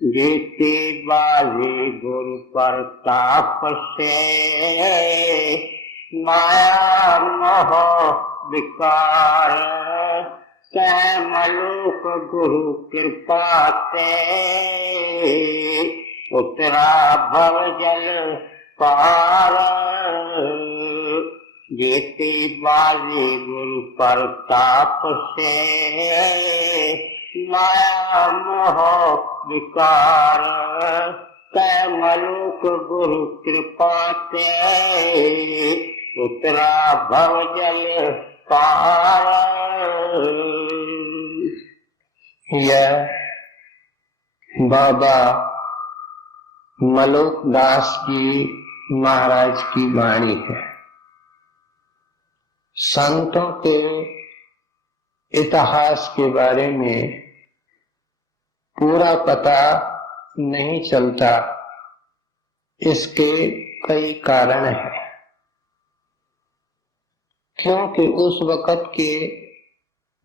जीते बाजी गुरु प्रताप से, माया मोह विकार मलुक गुरु कृपा से, उतरा भव जल पार। जीते बाजी गुरु प्रताप से, माया मोह विकार मलुक गुरु कृपा से, उतरा भव जल पार। यह बाबा मलुक दास जी महाराज की वाणी है। संतों के इतिहास के बारे में पूरा पता नहीं चलता, इसके कई कारण हैं। क्योंकि उस वक्त के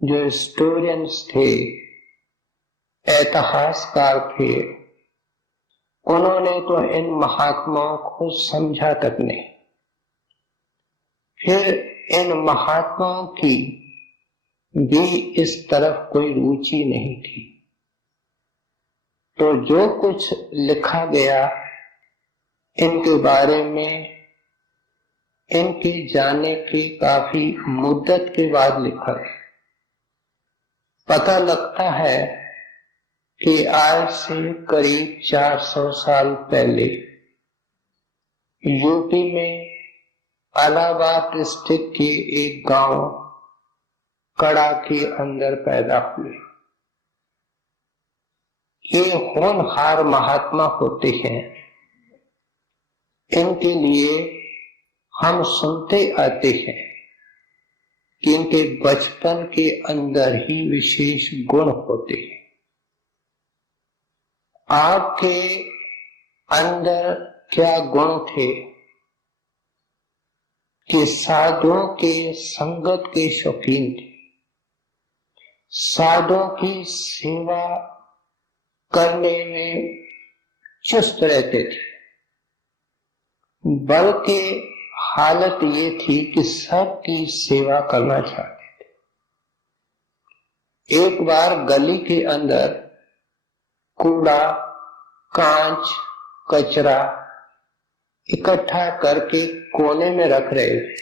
जो हिस्टोरियंस थे, इतिहासकार थे, उन्होंने तो इन महात्माओं को समझा तक नहीं। फिर इन महात्माओं की भी इस तरफ कोई रुचि नहीं थी, तो जो कुछ लिखा गया इनके बारे में, इनके जाने की काफी मुद्दत के बाद लिखा है। पता लगता है कि आज से करीब 400 साल पहले यूपी में इलाहाबाद डिस्ट्रिक्ट के एक गांव कड़ा के अंदर पैदा हुए। ये होनहार महात्मा होते हैं, इनके लिए हम सुनते आते हैं कि इनके बचपन के अंदर ही विशेष गुण होते हैं। आपके अंदर क्या गुण थे कि साधुओं के संगत के शौकीन थे, साधुओं की सेवा करने में चुस्त रहते थे, बल्कि हालत ये थी कि सबकी सेवा करना चाहते थे। एक बार गली के अंदर कूड़ा, कांच, कचरा इकट्ठा करके कोने में रख रहे थे,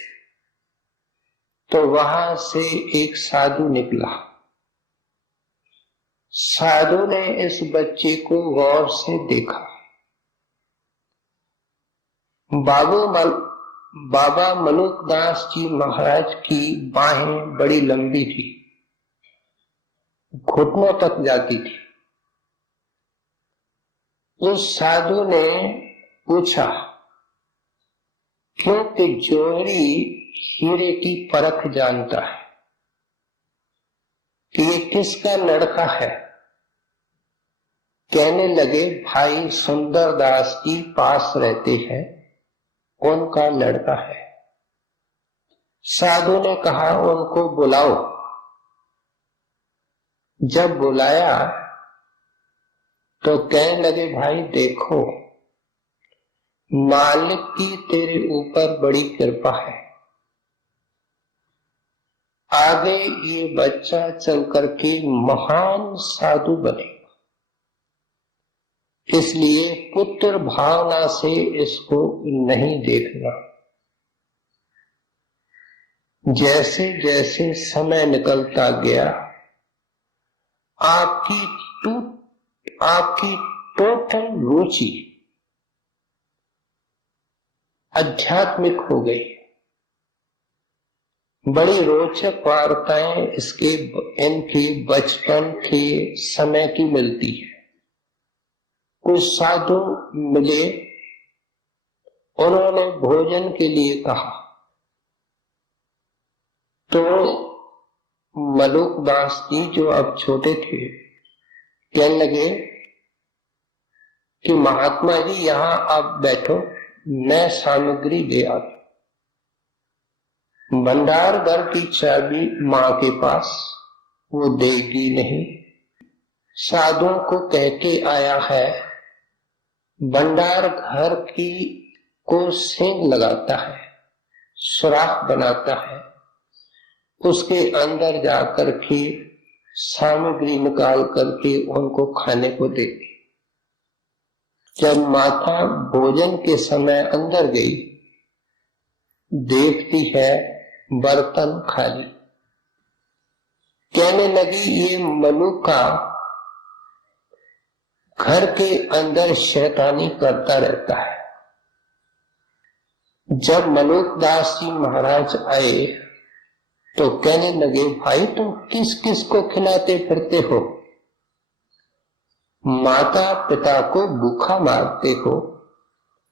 तो वहां से एक साधु निकला। साधु ने इस बच्चे को गौर से देखा। बाबा मलुक दास जी महाराज की बाहें बड़ी लंबी थी, घुटनों तक जाती थी। उस साधु ने पूछा, क्योंकि जोहरी हीरे की परख जानता है कि ये किसका लड़का है। कहने लगे, भाई सुंदर दास जी पास रहते हैं, उनका लड़का है। साधु ने कहा, उनको बुलाओ। जब बुलाया तो कहने लगे, भाई देखो, मालिक की तेरे ऊपर बड़ी कृपा है, आगे ये बच्चा चल करके महान साधु बनेगा, इसलिए पुत्र भावना से इसको नहीं देखना। जैसे जैसे समय निकलता गया, आपकी टोटल रुचि आध्यात्मिक हो गई। बड़ी रोचक वार्ताएं इनके बचपन के समय की मिलती है। कुछ साधु मिले, उन्होंने भोजन के लिए कहा, तो मलुक दास जी जो अब छोटे थे कहने लगे कि महात्मा जी यहां आप बैठो, मैं सामग्री ले आता। भंडार घर की चाबी मां के पास, वो देगी नहीं। साधुओं को कह के आया है, भंडार घर की को सेंध लगाता है, सुराख बनाता है, उसके अंदर जाकर के सामग्री निकाल करके उनको खाने को देती। जब माता भोजन के समय अंदर गई, देखती है बर्तन खाली। कहने लगी, ये मलुका घर के अंदर शैतानी करता रहता है। जब मलुकदास जी महाराज आए तो कहने लगे, भाई तुम किस किस को खिलाते फिरते हो? माता पिता को भूखा मारते हो,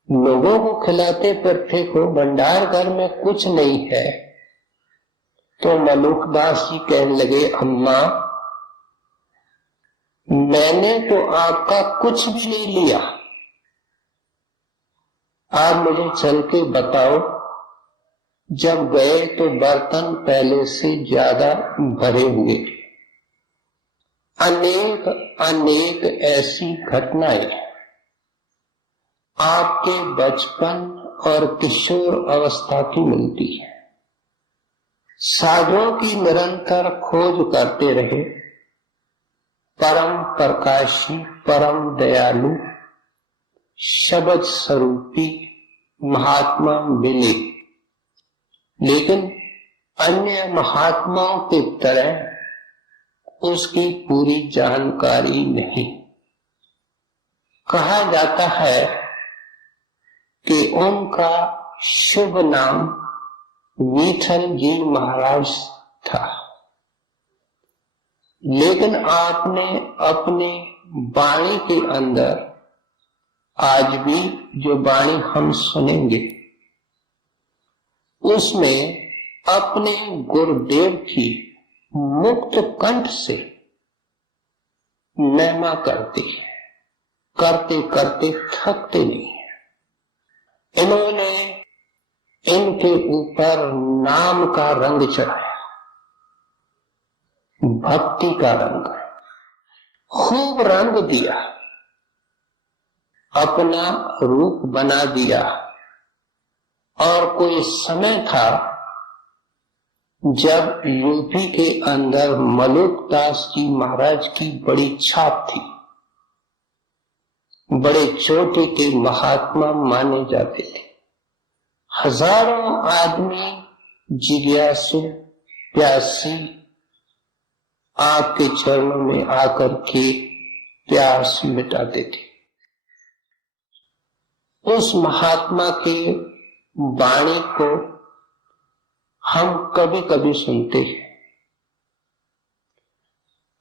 लोगों को खिलाते फिरते हो, भंडार घर में कुछ नहीं है। तो मलुकदास जी कहने लगे, अम्मा मैंने तो आपका कुछ भी नहीं लिया, आप मुझे चल के बताओ। जब गए तो बर्तन पहले से ज्यादा भरे हुए। अनेक अनेक ऐसी घटनाएं आपके बचपन और किशोर अवस्था की मिलती है। साधुओं की निरंतर खोज करते रहे, परम प्रकाशी, परम दयालु, शब्द स्वरूपी महात्मा मिले, लेकिन अन्य महात्माओं की तरह उसकी पूरी जानकारी नहीं। कहा जाता है कि उनका शुभ नाम विठल जी महाराज था, लेकिन आपने अपने वाणी के अंदर आज भी जो वाणी हम सुनेंगे उसमें अपने गुरुदेव की मुक्त कंठ से महिमा करते हैं, करते करते थकते नहीं है। इन्होंने इनके ऊपर नाम का रंग चढ़ाया, भक्ति का रंग, खूब रंग दिया, अपना रूप बना दिया। और कोई समय था जब यूपी के अंदर मलुकदास जी महाराज की बड़ी छाप थी, बड़े चोटी के महात्मा माने जाते थे। हजारों आदमी जिज्ञासु प्यासी आपके चरणों में आकर के प्यास मिटाते थे। उस महात्मा के वाणी को हम कभी कभी सुनते हैं।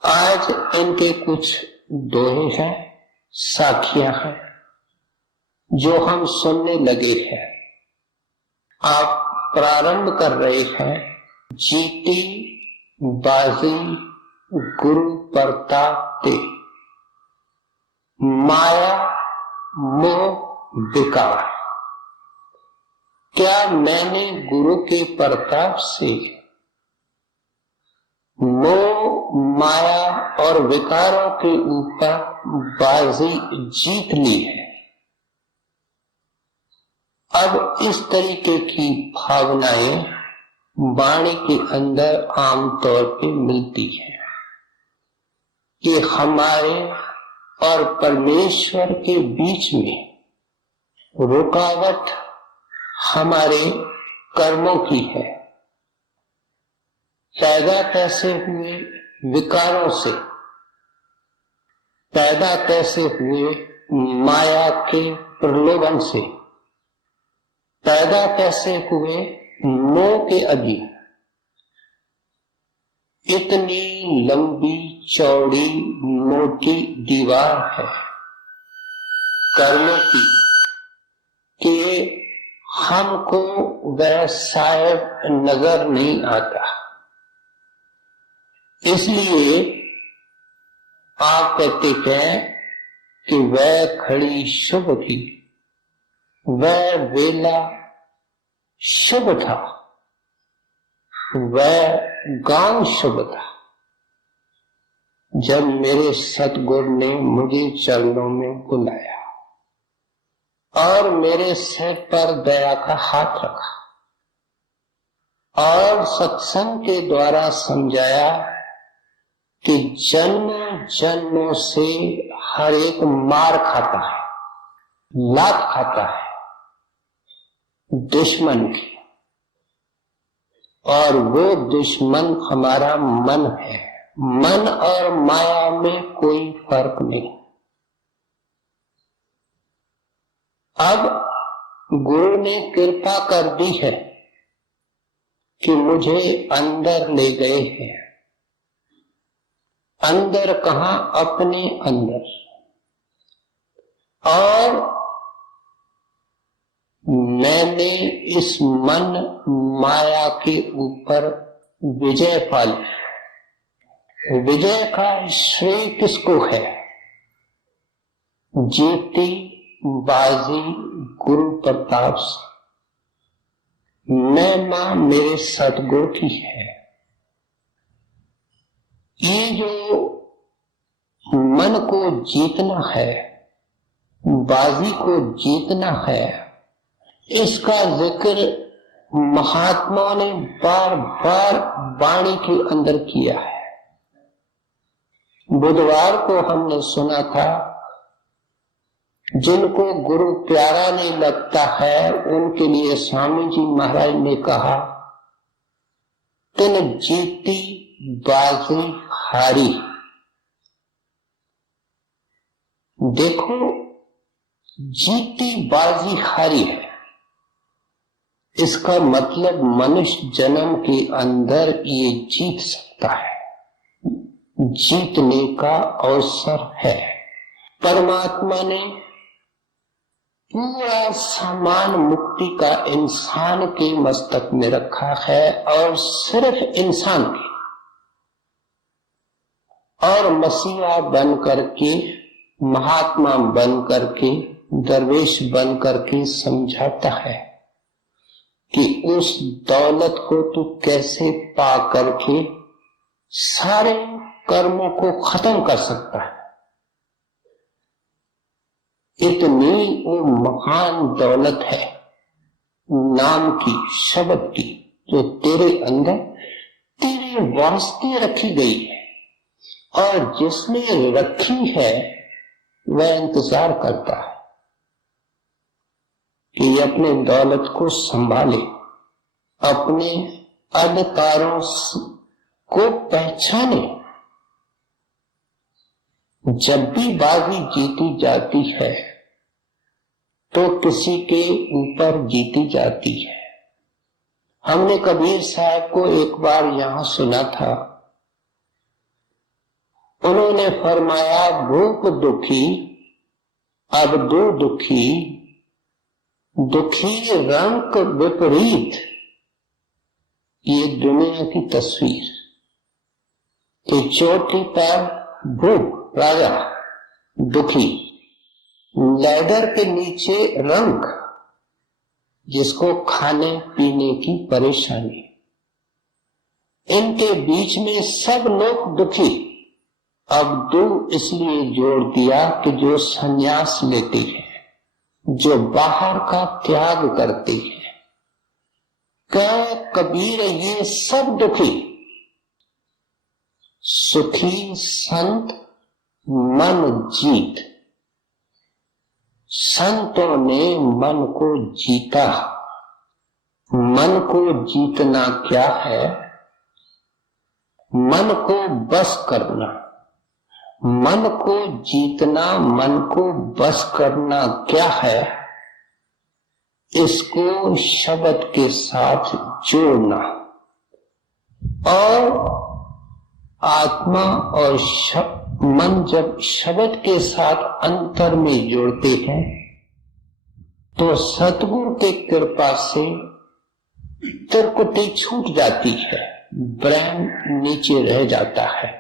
आज इनके कुछ दोहे हैं, साखियां हैं जो हम सुनने लगे हैं। आप प्रारंभ कर रहे हैं, जीती बाजी गुरु प्रताप ते, माया मोह विकार। क्या मैंने गुरु के प्रताप से मोह माया और विकारों के ऊपर बाजी जीत ली है? अब इस तरीके की भावनाएं वाणी के अंदर आमतौर पे मिलती है कि हमारे और परमेश्वर के बीच में रुकावट हमारे कर्मों की है। पैदा कैसे हुए? विकारों से। पैदा कैसे हुए? माया के प्रलोभन से। पैदा कैसे हुए? मोह के अधीन। इतनी लंबी चौड़ी मोटी दीवार है कर्मों की कि हमको वह शायद नजर नहीं आता। इसलिए आप कहते हैं कि वह घड़ी शुभ थी, वह वेला शुभ था, वह गांव शुभ था, जब मेरे सतगुरु ने मुझे चरणों में बुलाया और मेरे सिर पर दया का हाथ रखा और सत्संग के द्वारा समझाया कि जन्मों जन्मों से हर एक मार खाता है, लात खाता है दुश्मन की, और वो दुश्मन हमारा मन है। मन और माया में कोई फर्क नहीं। अब गुरु ने कृपा कर दी है कि मुझे अंदर ले गए हैं। अंदर कहां? अपने अंदर। और मैंने इस मन माया के ऊपर विजय पा ली। विजय का श्रेय किसको है? जीती बाजी गुरु प्रताप से। महिमा मेरे सतगुरु की है। ये जो मन को जीतना है, बाजी को जीतना है, इसका जिक्र महात्माओं ने बार बार वाणी के अंदर किया है। बुधवार को हमने सुना था, जिनको गुरु प्यारा नहीं लगता है उनके लिए स्वामी जी महाराज ने कहा, तिन जीती बाजी हारी। देखो, जीती बाजी हारी है। इसका मतलब मनुष्य जन्म के अंदर ये जीत सकता है, जीतने का अवसर है। परमात्मा ने पूरा सामान मुक्ति का इंसान के मस्तक में रखा है, और सिर्फ इंसान के। और मसीहा बन करके, महात्मा बन करके, दरवेश बन करके समझाता है कि उस दौलत को तू कैसे पा करके सारे कर्मों को खत्म कर सकता है। इतनी वो महान दौलत है नाम की, शब्द की, जो तेरे अंदर तेरे वास्ते रखी गई है, और जिसने रखी है वह इंतजार करता है कि अपने दौलत को संभाले, अपने अधिकारों को पहचाने। जब भी बाजी जीती जाती है तो किसी के ऊपर जीती जाती है। हमने कबीर साहब को एक बार यहां सुना था, उन्होंने फरमाया, भूख दुखी अब दो दुखी, दुखी रंग विपरीत। ये दुनिया की तस्वीर कि चोटी पर भूख राजा दुखी, लैडर के नीचे रंक जिसको खाने पीने की परेशानी, इनके बीच में सब लोग दुखी। अब दो इसलिए जोड़ दिया कि जो संन्यास लेते हैं, जो बाहर का त्याग करते हैं। कह कबीर ये सब दुखी, सुखी संत मन जीत। संतों ने मन को जीता। मन को जीतना क्या है? मन को बस करना। मन को जीतना, मन को बस करना क्या है? इसको शब्द के साथ जोड़ना, और आत्मा और मन जब शब्द के साथ अंतर में जोड़ते हैं तो सतगुरु के कृपा से त्रिकुटी छूट जाती है, ब्रह्म नीचे रह जाता है।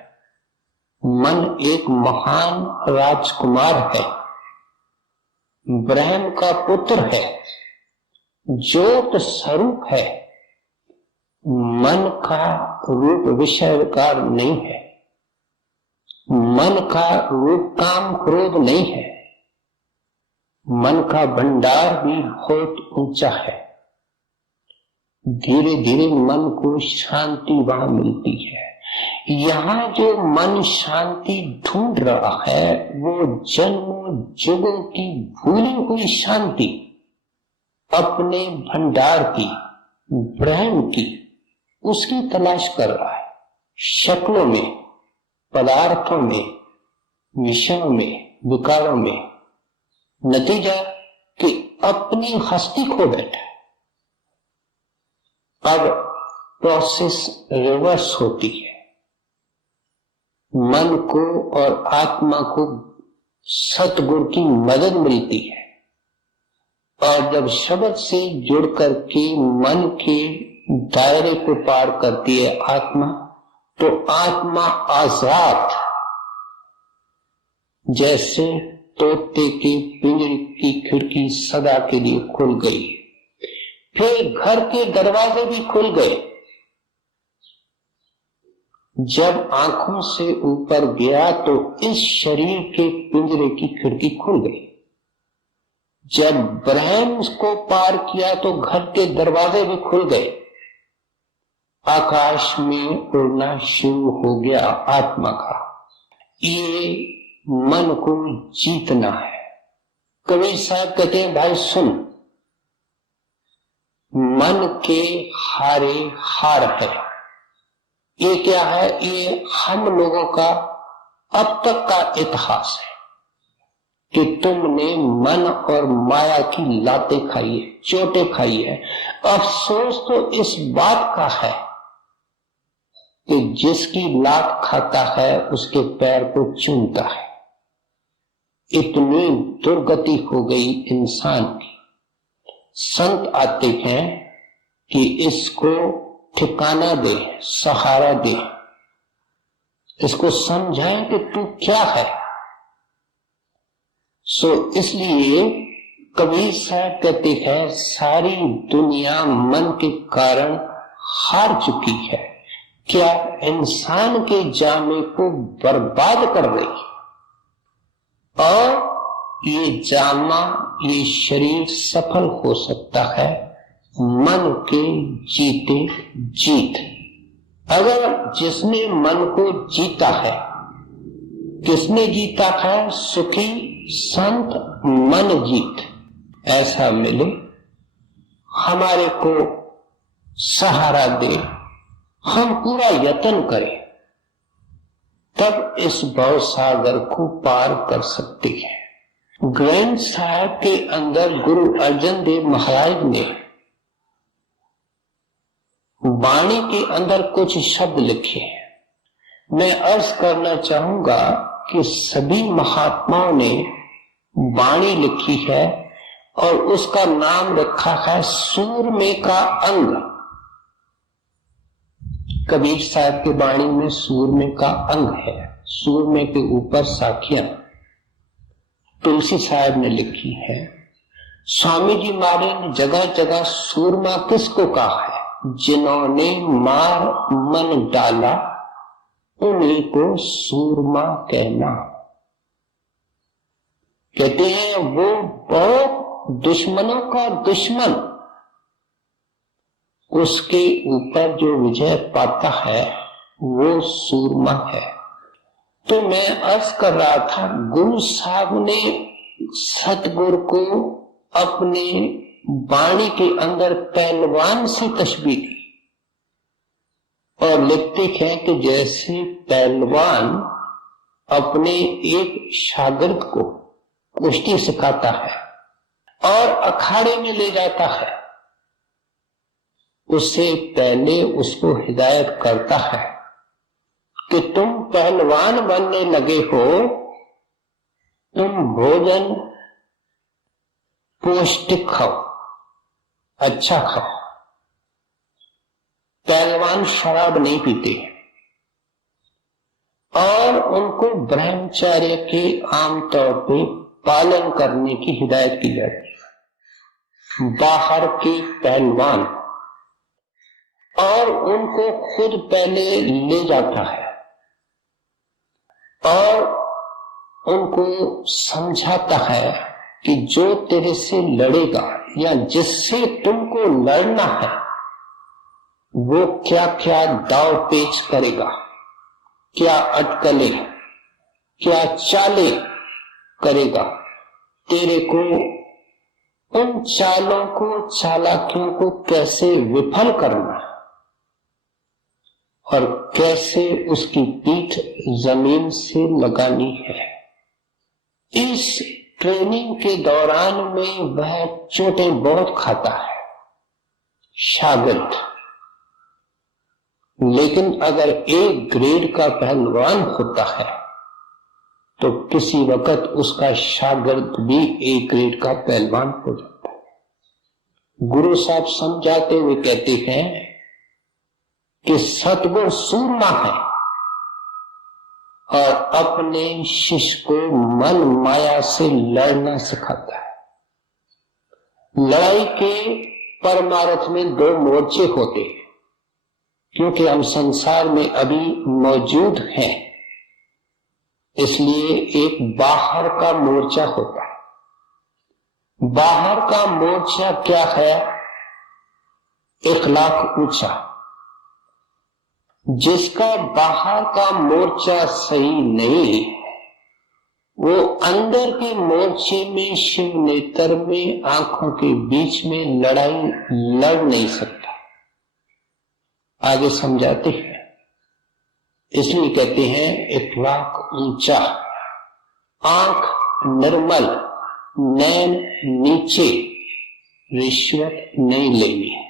मन एक महान राजकुमार है, ब्रह्म का पुत्र है, ज्योत स्वरूप है। मन का रूप विषय विकार नहीं है। मन का रूप काम क्रोध नहीं है, मन का भंडार भी बहुत ऊंचा है। धीरे धीरे मन को शांति वहां मिलती है। यहाँ जो मन शांति ढूंढ रहा है वो जन्मों युगों की भूली हुई शांति, अपने भंडार की, ब्रह्म की, उसकी तलाश कर रहा है। शक्लों में, पदार्थों में, विषयों में, विकारों में। नतीजा कि अपनी हस्ती खो बैठा है। अब प्रोसेस रिवर्स होती है। मन को और आत्मा को सतगुरु की मदद मिलती है, और जब शब्द से जुड़ करके मन के दायरे को पार करती है आत्मा, तो आत्मा आजाद, जैसे तोते के पिंजरे की खिड़की सदा के लिए खुल गई। फिर घर के दरवाजे भी खुल गए। जब आंखों से ऊपर गया तो इस शरीर के पिंजरे की खिड़की खुल गई। जब ब्रह्म को पार किया तो घर के दरवाजे भी खुल गए। आकाश में उड़ना शुरू हो गया आत्मा का। ये मन को जीतना है। कबीर साहब कहते हैं, भाई सुन, मन के हारे हार है। ये क्या है? ये हम लोगों का अब तक का इतिहास है कि तुमने मन और माया की लातें खाई है, चोटें खाई है। अफसोस तो इस बात का है कि जिसकी लात खाता है उसके पैर को चूमता है। इतनी दुर्गति हो गई इंसान की। संत आते हैं कि इसको ठिकाना दे, सहारा दे, इसको समझाएं कि तू क्या है। सो इसलिए कबीर साहब कहते हैं, सारी दुनिया मन के कारण हार चुकी है। क्या इंसान के जामे को बर्बाद कर रही है, और ये जामा, ये शरीर सफल हो सकता है मन के जीते जीत। अगर जिसने मन को जीता है, किसने जीता है? सुखी संत मन जीत। ऐसा मिले, हमारे को सहारा दे, हम पूरा यत्न करें, तब इस भव सागर को पार कर सकते हैं। ग्रंथ साहब के अंदर गुरु अर्जन देव महाराज ने वाणी के अंदर कुछ शब्द लिखे हैं। मैं अर्ज करना चाहूंगा कि सभी महात्माओं ने वाणी लिखी है और उसका नाम रखा है सूरमे का अंग। कबीर साहब के वाणी में सूरमे का अंग है। सूरमे के ऊपर साखियां तुलसी साहब ने लिखी है। स्वामी जी महाराज ने जगह जगह सूरमा किसको कहा है? जिन्होंने मार मन डाला उन्हीं को सूरमा कहना। कहते हैं वो बहुत दुश्मनों का दुश्मन, उसके ऊपर जो विजय पाता है वो सूरमा है। तो मैं अर्ज कर रहा था, गुरु साहब ने सतगुरु को अपने वाणी के अंदर पहलवान से तस्वीर दी और लिखते हैं कि जैसे पहलवान अपने एक शागिर्द को कुश्ती सिखाता है और अखाड़े में ले जाता है, उससे पहले उसको हिदायत करता है कि तुम पहलवान बनने लगे हो, तुम भोजन पौष्टिक खाओ, अच्छा खाओ। पहलवान शराब नहीं पीते और उनको ब्रह्मचर्य के आमतौर पे पालन करने की हिदायत की जाती है। बाहर के पहलवान और उनको खुद पहले ले जाता है और उनको समझाता है कि जो तेरे से लड़ेगा या जिससे तुमको लड़ना है वो क्या क्या दाव पेच करेगा, क्या अटकलें, क्या चालें करेगा। तेरे को उन चालों को, चालाकियों को कैसे विफल करना है और कैसे उसकी पीठ जमीन से लगानी है। इस ट्रेनिंग के दौरान में वह चोटें बहुत खाता है शागिर्द, लेकिन अगर एक ग्रेड का पहलवान होता है तो किसी वक्त उसका शागिर्द भी एक ग्रेड का पहलवान हो जाता है। गुरु साहब समझाते हुए कहते हैं कि सतगुरु सूरमा है और अपने शिष्य को मन माया से लड़ना सिखाता है। लड़ाई के परमार्थ में दो मोर्चे होते हैं, क्योंकि हम संसार में अभी मौजूद हैं, इसलिए एक बाहर का मोर्चा होता है। बाहर का मोर्चा क्या है? 1 लाख ऊंचा। जिसका बाहर का मोर्चा सही नहीं, वो अंदर के मोर्चे में, शिव नेत्र में, आंखों के बीच में लड़ाई लड़ नहीं सकता। आगे समझाते हैं, इसलिए कहते हैं 1 लाख ऊंचा, आंख निर्मल, नैन नीचे, रिश्वत नहीं लेनी है।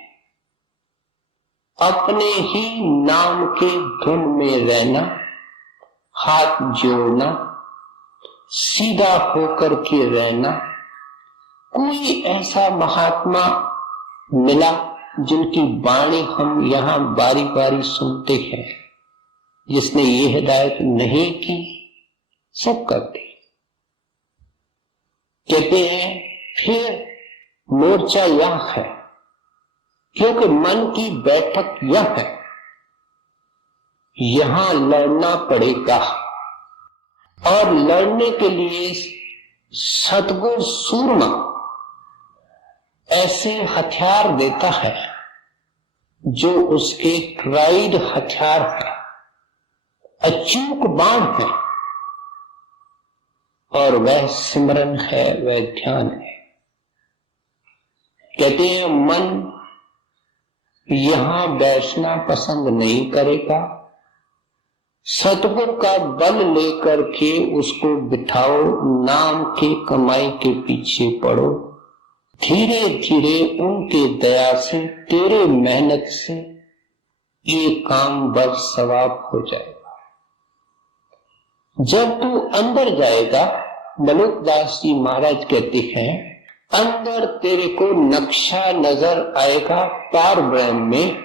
अपने ही नाम के धुन में रहना, हाथ जोड़ना, सीधा होकर के रहना। कोई ऐसा महात्मा मिला जिनकी वाणी हम यहां बारी बारी सुनते हैं, जिसने ये हिदायत नहीं की? सब करते। कहते हैं फिर मोर्चा यह है, क्योंकि मन की बैठक यह है, यहां लड़ना पड़ेगा और लड़ने के लिए सतगुरु सूरमा ऐसे हथियार देता है जो उसके ट्राइड हथियार है, अचूक बाण है, और वह सिमरन है, वह ध्यान है। कहते हैं मन यहां बैठना पसंद नहीं करेगा, सतगुरु का बल लेकर के उसको बिठाओ, नाम के कमाई के पीछे पड़ो। धीरे धीरे उनके दया से, तेरे मेहनत से ये काम बस सवाब हो जाएगा। जब तू अंदर जाएगा, मनुकदास जी महाराज कहते हैं, अंदर तेरे को नक्शा नजर आएगा पार ब्रह्म में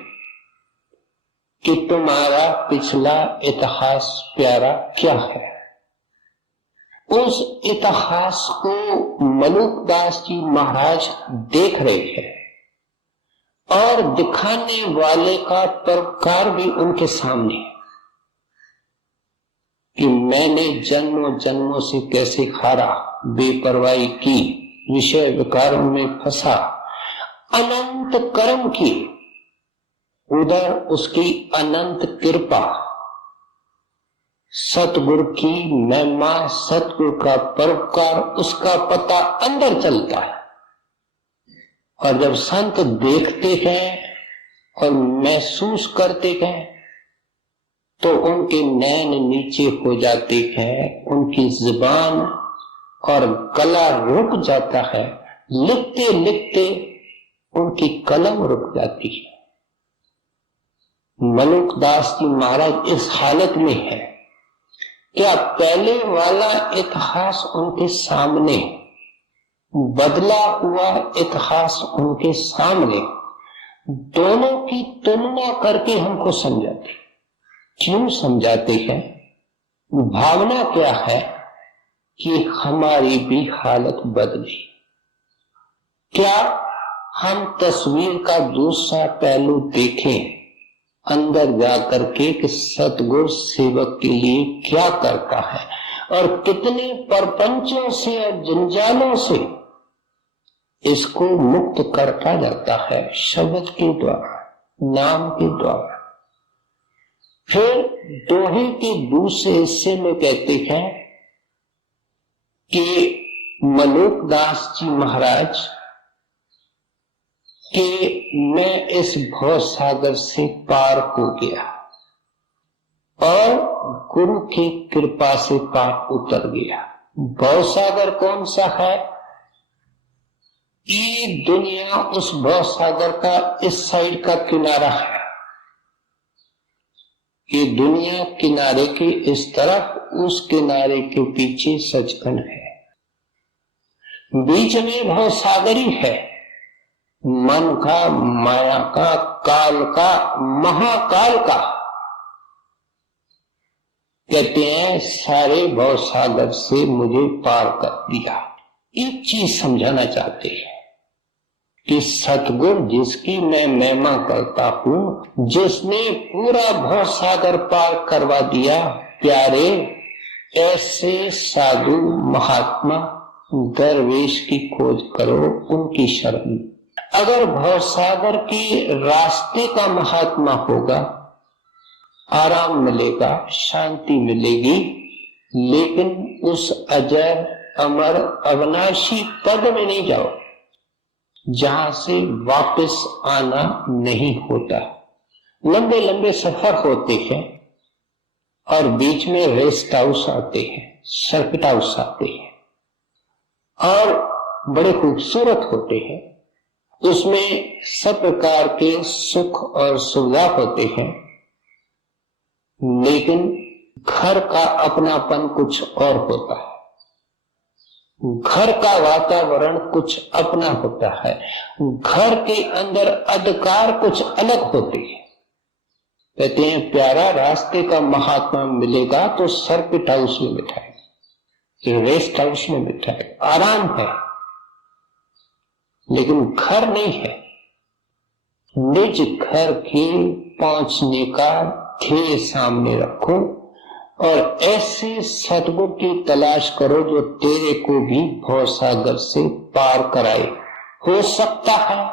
कि तुम्हारा पिछला इतिहास प्यारा क्या है। उस इतिहास को मनुकदास जी महाराज देख रहे हैं और दिखाने वाले का प्रकार भी उनके सामने है कि मैंने जन्मों जन्मों से कैसे हारा, बेपरवाही की, विषय विकारों में फंसा, अनंत कर्म की, उधर उसकी अनंत कृपा, सतगुरु की महिमा, सतगुरु का परोपकार, उसका पता अंदर चलता है। और जब संत देखते हैं और महसूस करते हैं तो उनके नैन नीचे हो जाते हैं, उनकी जुबान और गला रुक जाता है, लिखते लिखते उनकी कलम रुक जाती है। मनुकदास जी महाराज इस हालत में है, क्या पहले वाला इतिहास उनके सामने, बदला हुआ इतिहास उनके सामने, दोनों की तुलना करके हमको समझाते। क्यों समझाते हैं? भावना क्या है कि हमारी भी हालत बदले। क्या हम तस्वीर का दूसरा पहलू देखें, अंदर जाकर के कि सतगुरु सेवक के लिए क्या करता है और कितने परपंचों से और जंजालों से इसको मुक्त करता जाता है शब्द के द्वारा, नाम के द्वारा। फिर दोहे के दूसरे हिस्से में कहते हैं कि मलुकदास जी महाराज कि मैं इस भव सागर से पार हो गया और गुरु की कृपा से पार उतर गया। भव सागर कौन सा है? ये दुनिया उस भव सागर का इस साइड का किनारा है। ये दुनिया किनारे के इस तरफ, उस किनारे के पीछे सचखंड है। बीच में भव सागर ही है, मन का, माया का, काल का, महाकाल का। कहते हैं सारे भव सागर से मुझे पार कर दिया। एक चीज समझाना चाहते हैं कि सतगुरु जिसकी मैं महिमा करता हूं, जिसने पूरा भव सागर पार करवा दिया, प्यारे ऐसे साधु महात्मा दरवेश की खोज करो, उनकी शरण। अगर भव सागर के रास्ते का महात्मा होगा, आराम मिलेगा, शांति मिलेगी, लेकिन उस अजर अमर अविनाशी पद में नहीं जाओ जहां से वापस आना नहीं होता। लंबे लंबे सफर होते हैं और बीच में रेस्ट हाउस आते हैं, सर्किट हाउस आते हैं और बड़े खूबसूरत होते हैं। उसमें सब प्रकार के सुख और सुविधा होते हैं, लेकिन घर का अपनापन कुछ और होता है। घर का वातावरण कुछ अपना होता है। घर के अंदर अधिकार कुछ अलग होते हैं। कहते हैं प्यारा रास्ते का महात्मा मिलेगा तो सर्किट हाउस में बिठाए, रेस्ट हाउस में बिठाए, आराम है, लेकिन घर नहीं है। निज घर के पहुंचने का ध्येय सामने रखो और ऐसे सतगुरु की तलाश करो जो तेरे को भी भव सागर से पार कराए। हो सकता है,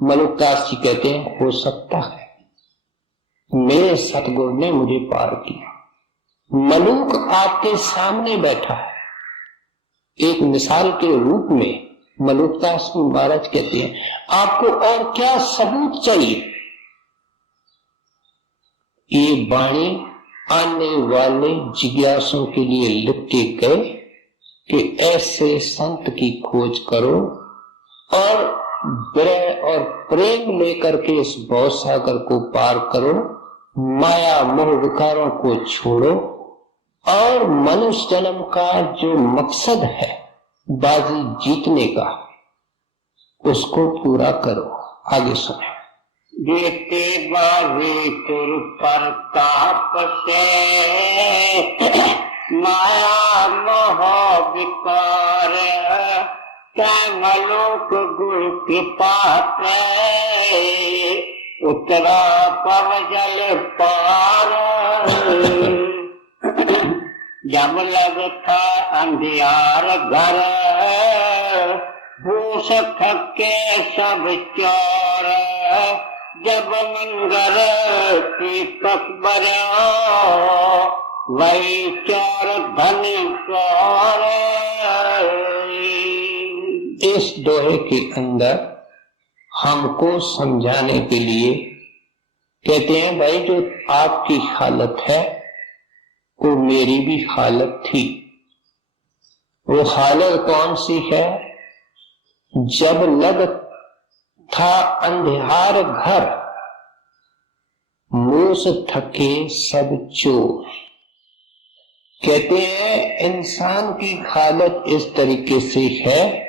मलुकदास जी कहते हैं हो सकता है, मेरे सतगुरु ने मुझे पार किया। मलुक आपके सामने बैठा है। एक मिसाल के रूप में मलुकदास महाराज कहते हैं आपको और क्या सबूत चाहिए? ये वाणी आने वाले जिज्ञासुओं के लिए लिखते गए कि ऐसे संत की खोज करो और विरह और प्रेम लेकर के इस भव सागर को पार करो, माया मोह विकारों को छोड़ो और मनुष्य जन्म का जो मकसद है बाजी जीतने का, उसको पूरा करो। आगे सुने। जीते बाजी तुर प्रताप से, माया मोह विकार, मलुक गुरु कृपा से, उतरा पव जल पार। जब लगता अंधियार घर, भूस थके सब चोर, जब मंगर दीपक बरयो, वही चोर धन चोर। इस दोहे के अंदर हमको समझाने के लिए कहते हैं भाई जो आपकी हालत है वो मेरी भी हालत थी। वो हालत कौन सी है? जब लग था अंधियार घर, मूस थके सब चोर। कहते हैं इंसान की हालत इस तरीके से है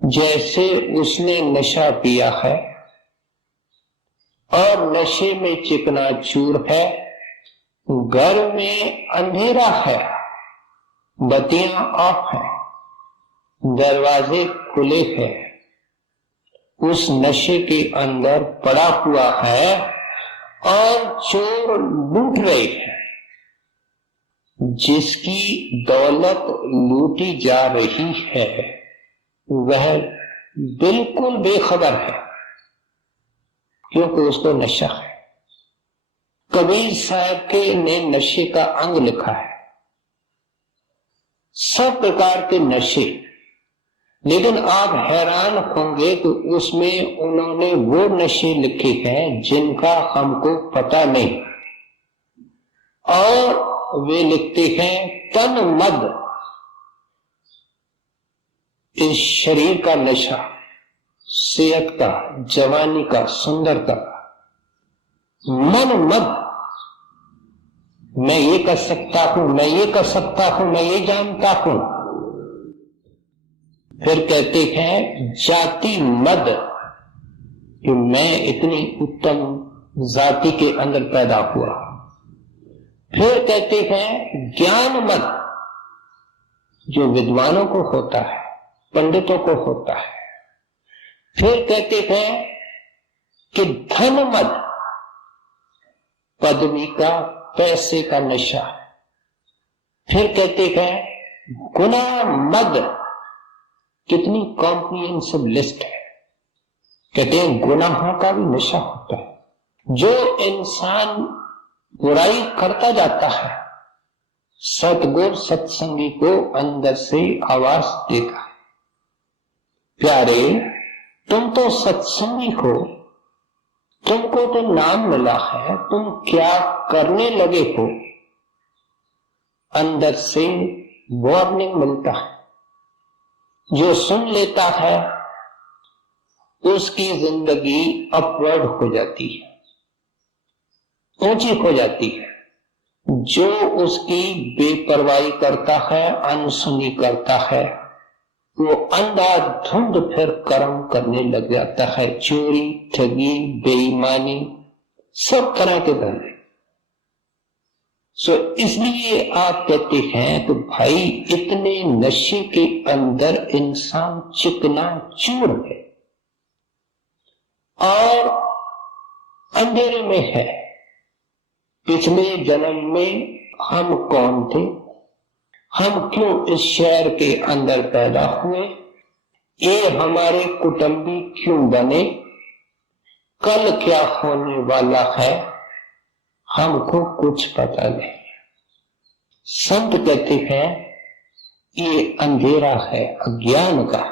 जैसे उसने नशा पिया है और नशे में चिकनाचूर है, घर में अंधेरा है, बत्तियां ऑफ है, दरवाजे खुले हैं, उस नशे के अंदर पड़ा हुआ है और चोर लूट रहे हैं। जिसकी दौलत लूटी जा रही है वह बिल्कुल बेखबर है, क्योंकि उसको नशा है। कबीर साहब के ने नशे का अंग लिखा है, सब प्रकार के नशे, लेकिन आप हैरान होंगे कि उसमें उन्होंने वो नशे लिखे हैं जिनका हमको पता नहीं। और वे लिखते हैं तन मद, इस शरीर का नशा, सेहत का, जवानी का, सुंदरता का। मन मद, मैं ये कर सकता हूं, मैं ये कर सकता हूं, मैं ये जानता हूं। फिर कहते हैं जाति मद, कि मैं इतनी उत्तम जाति के अंदर पैदा हुआ। फिर कहते हैं ज्ञान मद, जो विद्वानों को होता है, पंडितों को होता है। फिर कहते हैं कि धन मद, पदवी का, पैसे का नशा। फिर कहते हैं गुनाह मद, कितनी कॉम्प्रिहेंसिव लिस्ट है। कहते हैं गुनाहों का भी नशा होता है। जो इंसान बुराई करता जाता है, सतगुरु सत्संगी को अंदर से आवाज देता है, प्यारे तुम तो सत्संगी हो, तुमको तो नाम मिला है, तुम क्या करने लगे हो। अंदर से वार्निंग मिलता है। जो सुन लेता है उसकी जिंदगी अपवर्ड हो जाती है, ऊंची हो जाती है। जो उसकी बेपरवाही करता है, अनसुनी करता है, वो अंधाधुंध फिर कर्म करने लग जाता है। चोरी, ठगी, बेईमानी, सब तरह के धंधे। इसलिए आप कहते हैं कि भाई इतने नशे के अंदर इंसान चिकना चूर है और अंधेरे में है। पिछले जन्म में हम कौन थे, हम क्यों इस शहर के अंदर पैदा हुए, ये हमारे कुटुंबी क्यों बने, कल क्या होने वाला है, हमको कुछ पता नहीं। संत कहते हैं ये अंधेरा है अज्ञान का।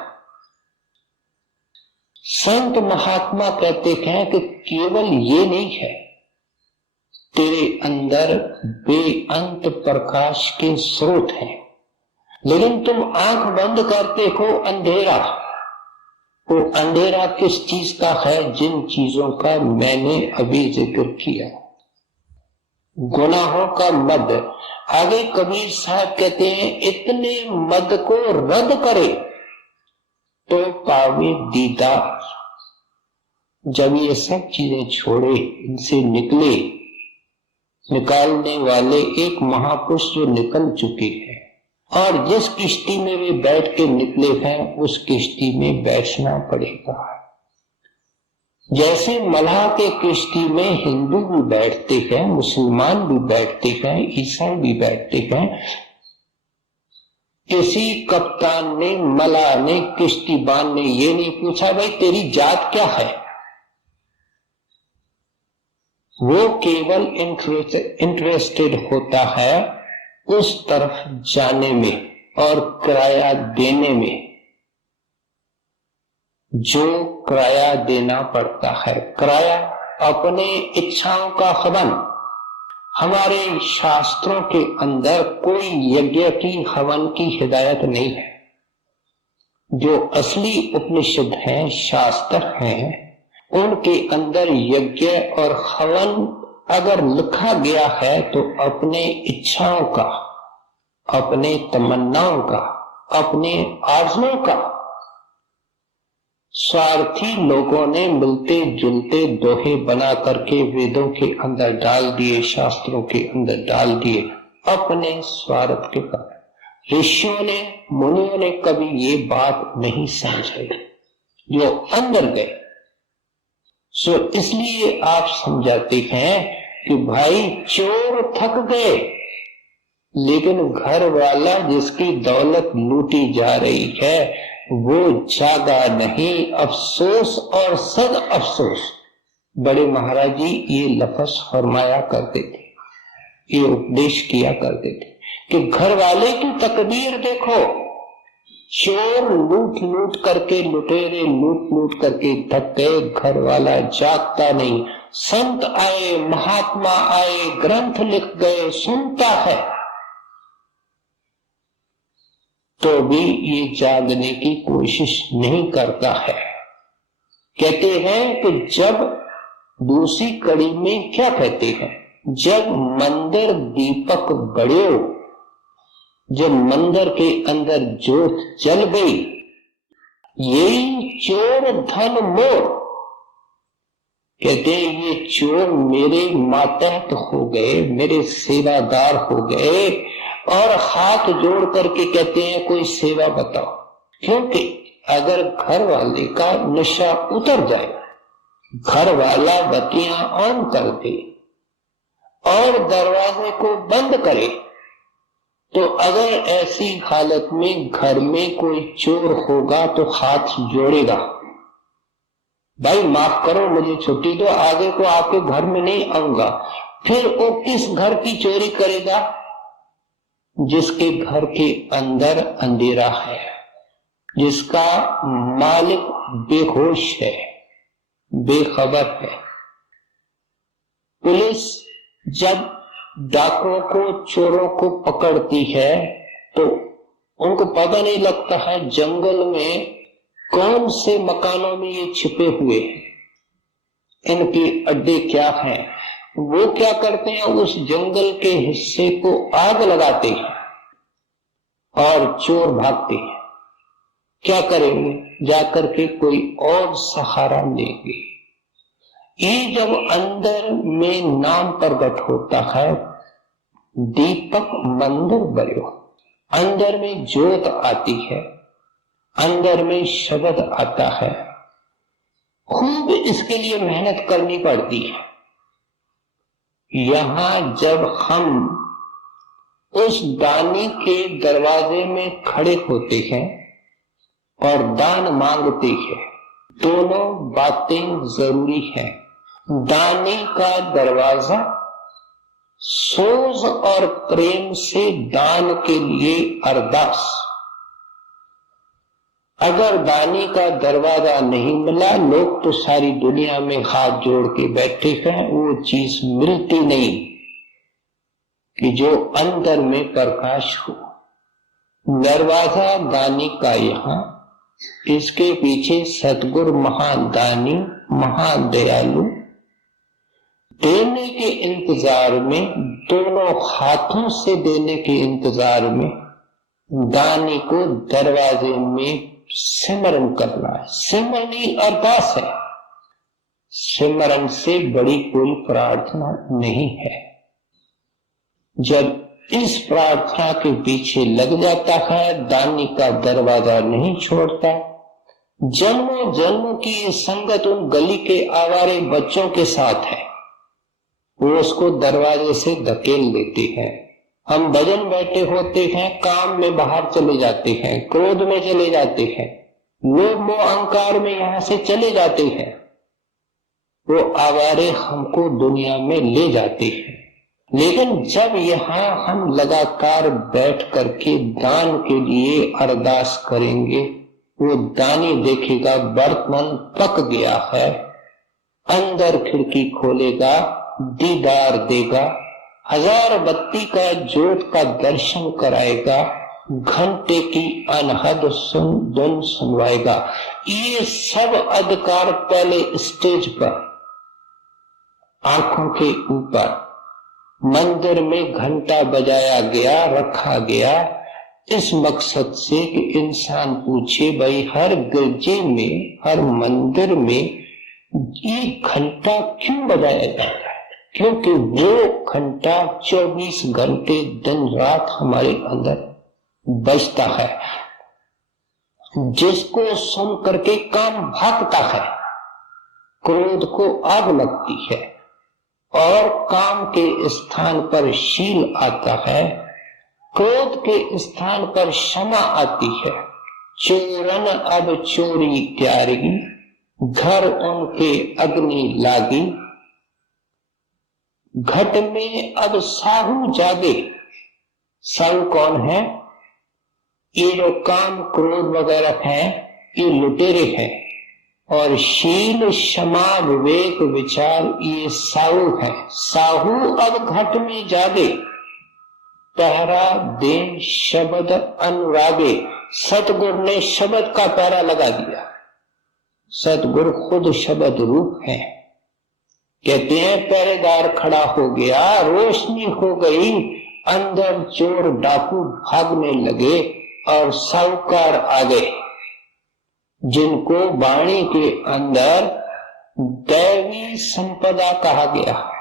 संत महात्मा कहते हैं कि केवल ये नहीं है, तेरे अंदर बेअंत प्रकाश के स्रोत हैं, लेकिन तुम आंख बंद करते हो अंधेरा। वो अंधेरा किस चीज का है? जिन चीजों का मैंने अभी जिक्र किया। गुनाहों का मद। आगे कबीर साहब कहते हैं इतने मद को रद्द करे तो पावे दीदार। जब ये सब चीजें छोड़े, इनसे निकले, निकालने वाले एक महापुरुष जो निकल चुके हैं, और जिस किश्ती में वे बैठ के निकले हैं उस किश्ती में बैठना पड़ेगा। जैसे मल्लाह के किश्ती में हिंदू भी बैठते हैं, मुसलमान भी बैठते हैं, ईसाई भी बैठते हैं, किसी कप्तान ने, मल्लाह ने, किश्तीबान ने ये नहीं पूछा भाई तेरी जात क्या है। वो केवल इंटरेस्टेड होता है उस तरफ जाने में और किराया देने में, जो किराया देना पड़ता है। किराया अपने इच्छाओं का हवन। हमारे शास्त्रों के अंदर कोई यज्ञ की, हवन की हिदायत नहीं है। जो असली उपनिषद हैं, शास्त्र हैं, उनके अंदर यज्ञ और हवन अगर लिखा गया है तो अपने इच्छाओं का, अपने तमन्नाओं का, अपने आर्जनों का। स्वार्थी लोगों ने मिलते जुलते दोहे बना करके वेदों के अंदर डाल दिए, शास्त्रों के अंदर डाल दिए, अपने स्वार्थ के कारण। ऋषियों ने, मुनियों ने कभी ये बात नहीं समझी। जो अंदर गए, सो इसलिए आप समझाते हैं कि भाई चोर थक गए, लेकिन घर वाला जिसकी दौलत लूटी जा रही है वो जागा नहीं, अफसोस और सद अफसोस। बड़े महाराज जी ये लफ्ज फरमाया करते थे, ये उपदेश किया करते थे कि घर वाले की तकदीर देखो, चोर लूट लूट करके, लुटेरे लूट लूट करके थक गए, घर वाला जागता नहीं। संत आए, महात्मा आए, ग्रंथ लिख गए, सुनता है, तो भी ये जागने की कोशिश नहीं करता है। कहते हैं कि जब दूसरी कड़ी में क्या कहते हैं, जब मंदिर दीपक बढ़े, जब मंदिर के अंदर जोत जल गई, यही चोर धन मोर। कहते हैं ये चोर मेरे मातहत हो गए, मेरे सेवादार हो गए, और हाथ जोड़ करके कहते हैं कोई सेवा बताओ। क्योंकि अगर घर वाले का नशा उतर जाए, घर वाला बत्तियां ऑन कर दे और दरवाजे को बंद करे, तो अगर ऐसी हालत में घर में कोई चोर होगा तो हाथ जोड़ेगा, भाई माफ करो मुझे छुट्टी दो, आगे को आपके घर में नहीं आऊंगा। फिर वो किस घर की चोरी करेगा, जिसके घर के अंदर अंधेरा है, जिसका मालिक बेहोश है, बेखबर है। पुलिस जब डाकुओं को, चोरों को पकड़ती है तो उनको पता नहीं लगता है जंगल में कौन से मकानों में ये छिपे हुए हैं, इनके अड्डे क्या हैं। वो क्या करते हैं, उस जंगल के हिस्से को आग लगाते हैं और चोर भागते हैं। क्या करेंगे, जाकर के कोई और सहारा लेंगे। ये जब अंदर में नाम प्रकट होता है, दीपक मंदिर बनो, अंदर में ज्योत आती है, अंदर में शब्द आता है, खूब इसके लिए मेहनत करनी पड़ती है। यहां जब हम उस दानी के दरवाजे में खड़े होते हैं और दान मांगते हैं, दोनों बातें जरूरी हैं। दानी का दरवाजा सोज और प्रेम से दान के लिए अरदास। अगर दानी का दरवाजा नहीं मिला, लोग तो सारी दुनिया में हाथ जोड़ के बैठे हैं, वो चीज मिलती नहीं कि जो अंदर में प्रकाश हो। दरवाजा दानी का यहाँ, इसके पीछे सतगुरु महादानी, महादयालु, देने के इंतजार में, दोनों हाथों से देने के इंतजार में दानी को दरवाजे में सिमरन करना है। सिमरन ही अरदास है, सिमरन से बड़ी कोई प्रार्थना नहीं है। जब इस प्रार्थना के पीछे लग जाता है, दानी का दरवाजा नहीं छोड़ता। जन्मों जन्मों की ये संगत उन गली के आवारे बच्चों के साथ है, वो उसको दरवाजे से धकेल देते हैं। हम भजन बैठे होते हैं, काम में बाहर चले जाते हैं, क्रोध में चले जाते हैं, लोभ मोह अहंकार में यहां से चले जाते हैं, वो आवारे हमको दुनिया में ले जाते हैं। लेकिन जब यहाँ हम लगातार बैठ करके दान के लिए अरदास करेंगे, वो दानी देखेगा बर्तन पक गया है, अंदर खिड़की खोलेगा, दीदार देगा, हजार बत्ती का ज्योत का दर्शन कराएगा, घंटे की अनहद धुन सुनवाएगा। ये सब अधिकार पहले स्टेज पर, आंखों के ऊपर मंदिर में घंटा बजाया गया, रखा गया, इस मकसद से कि इंसान पूछे भाई हर गिरजे में, हर मंदिर में ये घंटा क्यों बजाया जाता है। क्योंकि वो घंटा 24 घंटे दिन रात हमारे अंदर बजता है, जिसको सुन करके काम भागता है। क्रोध को आग लगती है और काम के स्थान पर शील आता है, क्रोध के स्थान पर क्षमा आती है। चोरन अब चोरी त्यागी, घर उनके अग्नि लागी, घट में अब साहू जागे। साहू कौन है? ये जो काम क्रोध वगैरह है ये लुटेरे हैं, और शील क्षमा विवेक विचार ये साहू है। साहू अब घट में जागे, पहरा दे शब्द अनुरागे। सतगुरु ने शब्द का पहरा लगा दिया। सतगुरु खुद शब्द रूप है। कहते हैं पहरेदार खड़ा हो गया, रोशनी हो गई, अंदर चोर डाकू भागने लगे और साहूकार आ गए, जिनको वाणी के अंदर दैवी संपदा कहा गया है।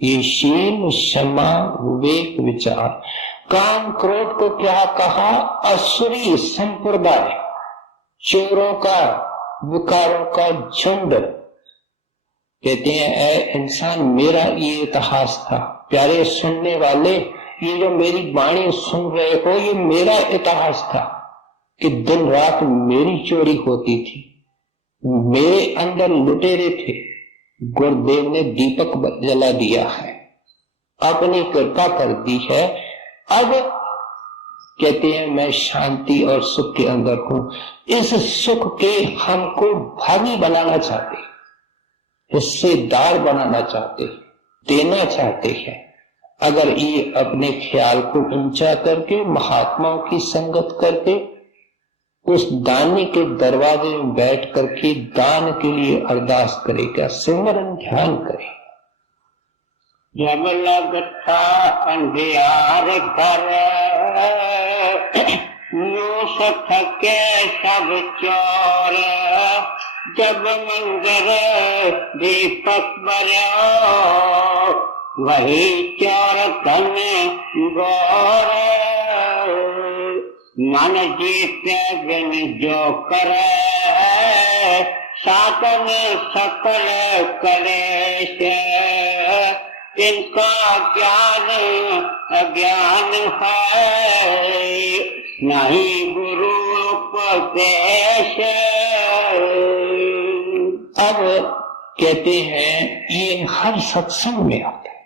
ये शील क्षमा विवेक विचार। काम क्रोध को क्या कहा? असुरी संप्रदाय, चोरों का, विकारों का झुंड। कहते हैं ऐ इंसान, मेरा ये इतिहास था। प्यारे सुनने वाले, ये जो मेरी वाणी सुन रहे हो, ये मेरा इतिहास था कि दिन रात मेरी चोरी होती थी, मेरे अंदर लुटेरे थे। गुरुदेव ने दीपक जला दिया है, अपनी कृपा कर दी है। अब कहते हैं मैं शांति और सुख के अंदर हूं। इस सुख के हमको भागी बनाना चाहते, हिस्सेदार बनाना चाहते, देना चाहते हैं। अगर ये अपने ख्याल को ऊंचा करके, महात्माओं की संगत करके, उस दानी के दरवाजे में बैठ करके दान के लिए अरदास करेगा, सिमरन ध्यान करे। जब लगता अंधियार घर, यूं सथके सब चोर। जब मंगर दीपक बरयो, वही चोर धन गौर। मन जीते बिन जो करे, साधन सकल कलेश। इनका ज्ञान अज्ञान है, नहीं गुरु उपदेश। अब कहते हैं ये हर सत्संग में आता है,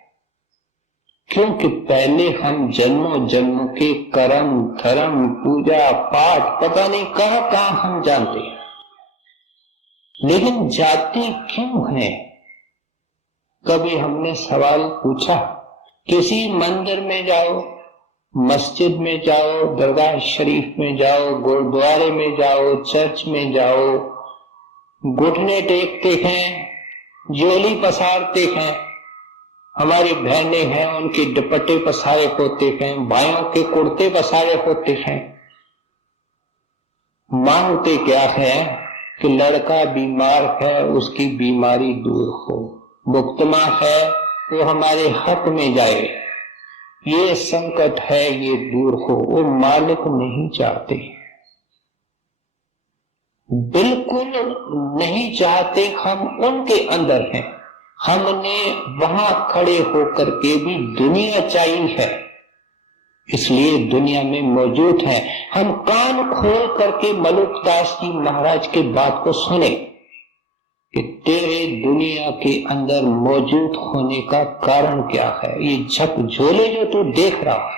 क्योंकि पहले हम जन्मों जन्मों के कर्म धर्म पूजा पाठ पता नहीं कहां कहां हम जानते हैं, लेकिन जाते क्यों हैं? कभी हमने सवाल पूछा? किसी मंदिर में जाओ, मस्जिद में जाओ, दरगाह शरीफ में जाओ, गुरुद्वारे में जाओ, चर्च में जाओ, घुटने टेकते हैं, झोली पसारते हैं। हमारी बहनें हैं, उनके दुपट्टे पसारे होते हैं, भाइयों के कुर्ते पसारे होते हैं। मांगते क्या है कि लड़का बीमार है, उसकी बीमारी दूर हो, मुक्तमा है वो हमारे हक में जाए, ये संकट है ये दूर हो। वो मालिक नहीं चाहते, बिल्कुल नहीं चाहते। हम उनके अंदर हैं, हमने वहां खड़े होकर के भी दुनिया चाहिए है, इसलिए दुनिया में मौजूद है। हम कान खोल करके मलुकदास जी महाराज के बात को सुने कि तेरे दुनिया के अंदर मौजूद होने का कारण क्या है। ये झकझोले जो तू देख रहा है,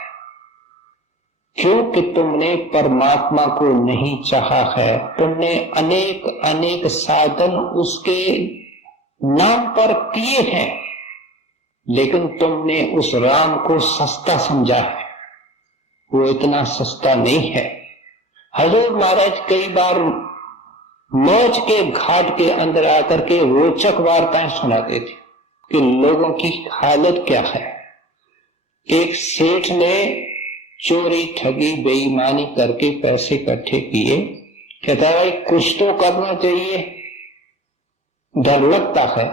क्योंकि तुमने परमात्मा को नहीं चाहा है। तुमने अनेक अनेक साधन उसके नाम पर किए हैं, लेकिन तुमने उस राम को सस्ता समझा है। वो इतना सस्ता नहीं है। हजूर महाराज कई बार मौज के घाट के अंदर आकर के रोचक वार्ताएं सुनाते थे कि लोगों की हालत क्या है। एक सेठ ने चोरी ठगी बेईमानी करके पैसे इकट्ठे किए, कहता भाई कुछ तो करना चाहिए, डर लगता है।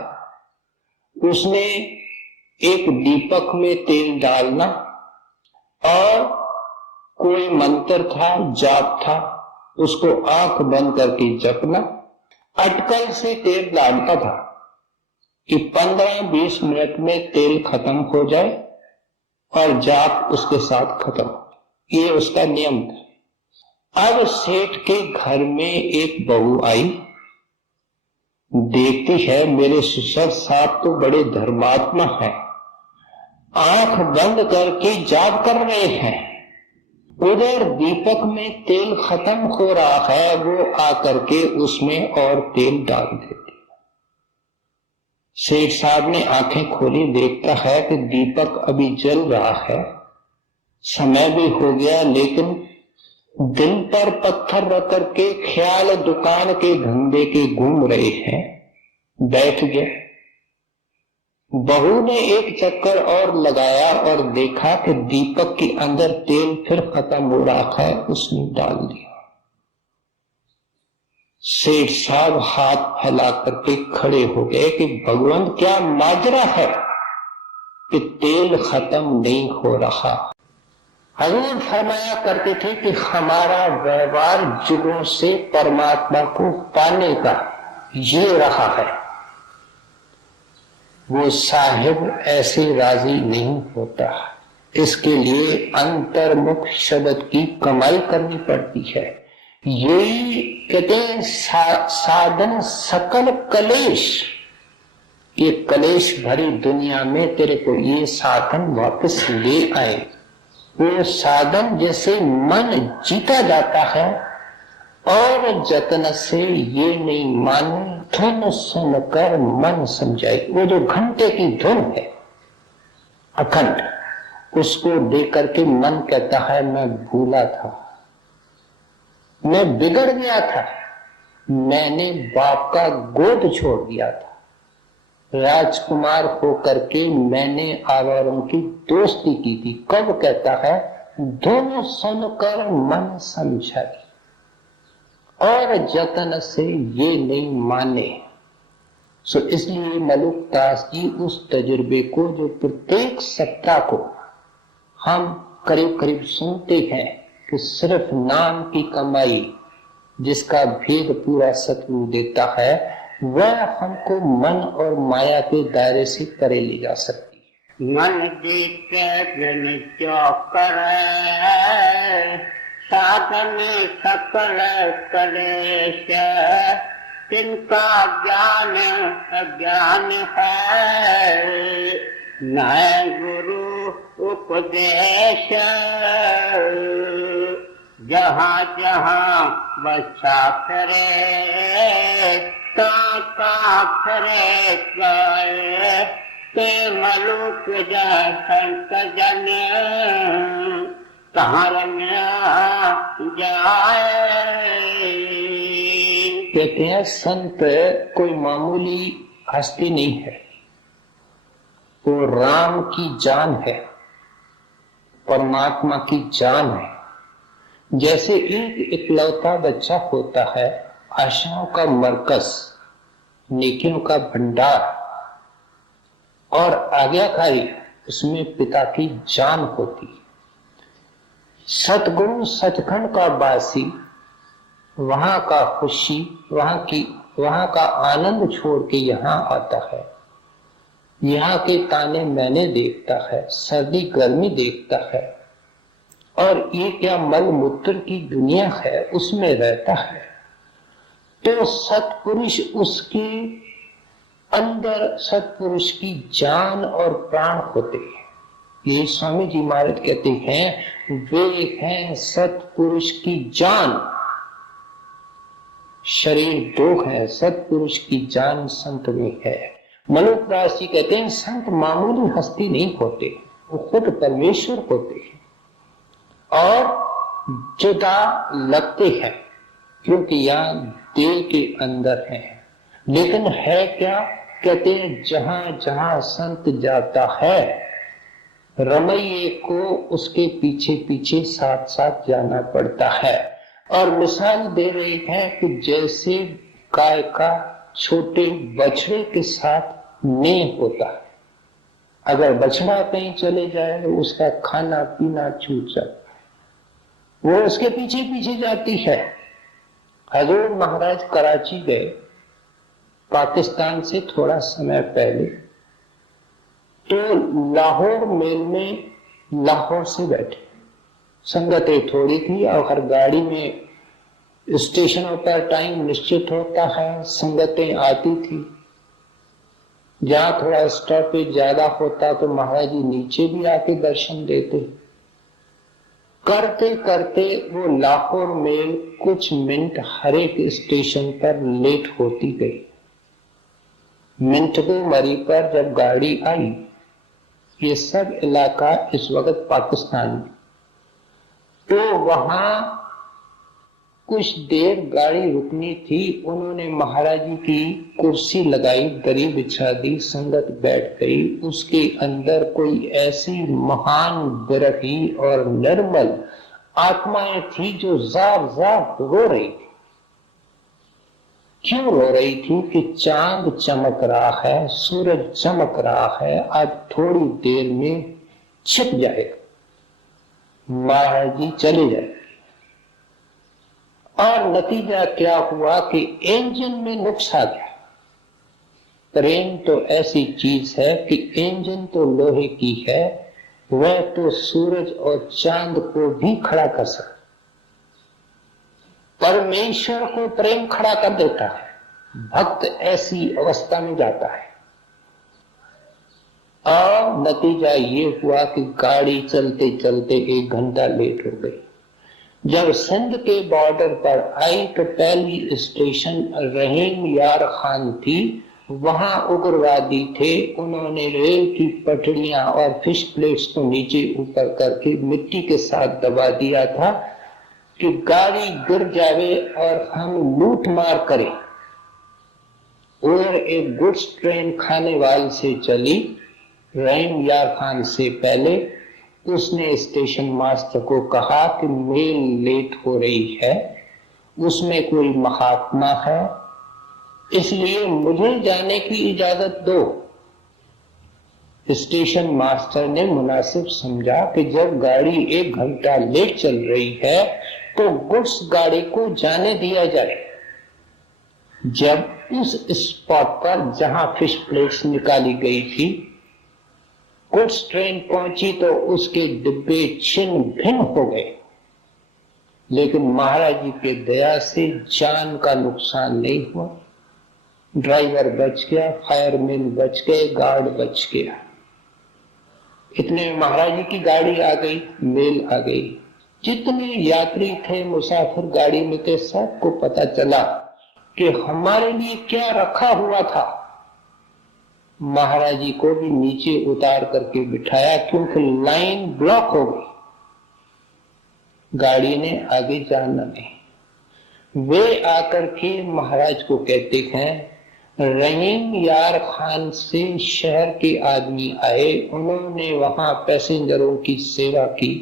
उसने एक दीपक में तेल डालना और कोई मंत्र था, जाप था, उसको आंख बंद करके जपना अटकल से तेल डालता था कि 15-20 मिनट में तेल खत्म हो जाए और जाप उसके साथ खत्म। ये उसका नियम था। अब सेठ के घर में एक बहू आई, देखती है मेरे शिष्य साहब तो बड़े धर्मात्मा हैं, आंख बंद करके जाप कर रहे हैं, उधर दीपक में तेल खत्म हो रहा है, वो आकर के उसमें और तेल डाल देती। शेख साहब ने आंखें खोली, देखता है कि दीपक अभी जल रहा है, समय भी हो गया, लेकिन दिल पर पत्थर रख करके ख्याल दुकान के धंधे के घूम रहे हैं। बैठ गया। बहू ने एक चक्कर और लगाया और देखा कि दीपक के अंदर तेल फिर खत्म हो रहा है, उसने डाल दिया। सेठ साहब हाथ फैला करके खड़े हो गए कि भगवान क्या माजरा है कि तेल खत्म नहीं हो रहा। हजूर फरमाया करते थे कि हमारा व्यवहार जुगों से परमात्मा को पाने का ये रहा है, वो साहिब ऐसे राजी नहीं होता, इसके लिए अंतर्मुख शब्द की कमाई करनी पड़ती है। यही कहते हैं साधन सकल कलेश, ये कलेश भरी दुनिया में तेरे को ये साधन वापस ले आए। वो साधन जैसे मन जीता जाता है और जतन से ये नहीं माने धुन सुनकर मन समझाई। वो जो घंटे की धुन है अखंड, उसको देख करके मन कहता है मैं भूला था, मैं बिगड़ गया था, मैंने बाप का गोद छोड़ दिया था, राजकुमार होकर के मैंने आवारों की दोस्ती की थी। कब कहता है? धुन सुनकर मन समझाई और जतन से ये नहीं माने। सो इसलिए मलुक दास जी उस तजुर्बे को जो प्रत्येक सप्ताह को हम करीब करीब सुनते हैं कि सिर्फ नाम की कमाई जिसका भेद पूरा सतगुरु देता है, वह हमको मन और माया के दायरे से परे ले जा सकती है। मन जीते चौकर साधन सकल कलेश, तिनका ज्ञान अज्ञान है, न गुरु उपदेश। जहाँ जहाँ बच्चा करे ता करे गए, ते मलुक संत जन कहाँ जाए। कहते हैं संत कोई मामूली हस्ती नहीं है, वो राम की जान है, परमात्मा की जान है। जैसे एक इकलौता बच्चा होता है, आशाओं का मरकज, नेकियों का भंडार और आज्ञाकारी, उसमें पिता की जान होती। सतगुरु सचखंड का वासी वहां का खुशी, वहां का आनंद छोड़ के यहाँ आता है, यहाँ के ताने मैंने देखता है, सर्दी गर्मी देखता है, और ये क्या मल मूत्र की दुनिया है उसमें रहता है। तो सत्पुरुष उसके अंदर सत्पुरुष की जान और प्राण होते हैं। ये स्वामी जी महाराज कहते हैं, वे हैं सत्पुरुष की जान। शरीर दो है, सत्पुरुष की जान संत में है। मलुक दास जी कहते हैं, संत मामूली हस्ती नहीं होते, वो खुद परमेश्वर होते हैं और जुदा लगते हैं क्योंकि यहाँ दिल के अंदर है। लेकिन है क्या? कहते हैं जहां जहां संत जाता है, रमैये को उसके पीछे पीछे साथ साथ जाना पड़ता है। और मिसाल दे रही है कि जैसे गाय का छोटे बछड़े के साथ नेह होता है, अगर बछड़ा कहीं चले जाए तो उसका खाना पीना छूट जाता है, वो उसके पीछे पीछे जाती है। हजूर महाराज कराची गए, पाकिस्तान से थोड़ा समय पहले, तो लाहौर मेल में लाहौर से बैठे, संगतें थोड़ी थी और हर गाड़ी में स्टेशनों पर टाइम निश्चित होता है, संगतें आती थी। जहां थोड़ा स्टॉपेज ज्यादा होता तो महाराज जी नीचे भी आके दर्शन देते। करते करते वो लाहौर मेल कुछ मिनट हर एक स्टेशन पर लेट होती गई। मिंटको मरी पर जब गाड़ी आई, ये सब इलाका इस वक्त पाकिस्तान में, तो वहां कुछ देर गाड़ी रुकनी थी। उन्होंने महाराज जी की कुर्सी लगाई, दरी बिछा दी, संगत बैठ गई। उसके अंदर कोई ऐसी महान विरही और निर्मल आत्माएं थी जो जार जार रो रही थी। क्यों रो रही थी? कि चांद चमक रहा है, सूरज चमक रहा है, आज थोड़ी देर में छिप जाएगा, महाराज जी चले जाएंगे। और नतीजा क्या हुआ कि इंजन में नुक्स आ गया। ट्रेन तो ऐसी चीज है कि इंजन तो लोहे की है, वह तो सूरज और चांद को भी खड़ा कर सकता। परमेश्वर को प्रेम खड़ा कर देता है। भक्त ऐसी अवस्था में जाता है। और नतीजा ये हुआ कि गाड़ी चलते चलते 1 घंटा लेट हो गई। जब सिंध के बॉर्डर पर आई तो पहली स्टेशन रहीम यार खान थी। वहां उग्रवादी थे। उन्होंने रेल की पटरियां और फिश प्लेट्स को नीचे ऊपर करके मिट्टी के साथ दबा दिया था कि गाड़ी गिर जावे और हम लूट मार करें। और एक गुड्स ट्रेन खानेवाल से चली रहीम यार खान से पहले। उसने स्टेशन मास्टर को कहा कि मेल लेट हो रही है, उसमें कोई महात्मा है, इसलिए मुझे जाने की इजाजत दो। स्टेशन मास्टर ने मुनासिब समझा कि जब गाड़ी 1 घंटा लेट चल रही है तो गुड्स गाड़ी को जाने दिया जाए। जब उस स्पॉट पर जहां फिश प्लेट्स निकाली गई थी गुड्स ट्रेन पहुंची तो उसके डिब्बे छिन्न भिन्न हो गए, लेकिन महाराज जी के दया से जान का नुकसान नहीं हुआ। ड्राइवर बच गया, फायरमैन बच गए, गार्ड बच गया। इतने में महाराज जी की गाड़ी आ गई, मेल आ गई। जितने यात्री थे, मुसाफिर गाड़ी में थे, सबको पता चला कि हमारे लिए क्या रखा हुआ था। महाराज जी को भी नीचे उतार करके बिठाया, क्योंकि लाइन ब्लॉक हो गई, गाड़ी ने आगे जाना नहीं। वे आकर के महाराज को कहते हैं, रहीम यार खान से शहर के आदमी आए, उन्होंने वहां पैसेंजरों की सेवा की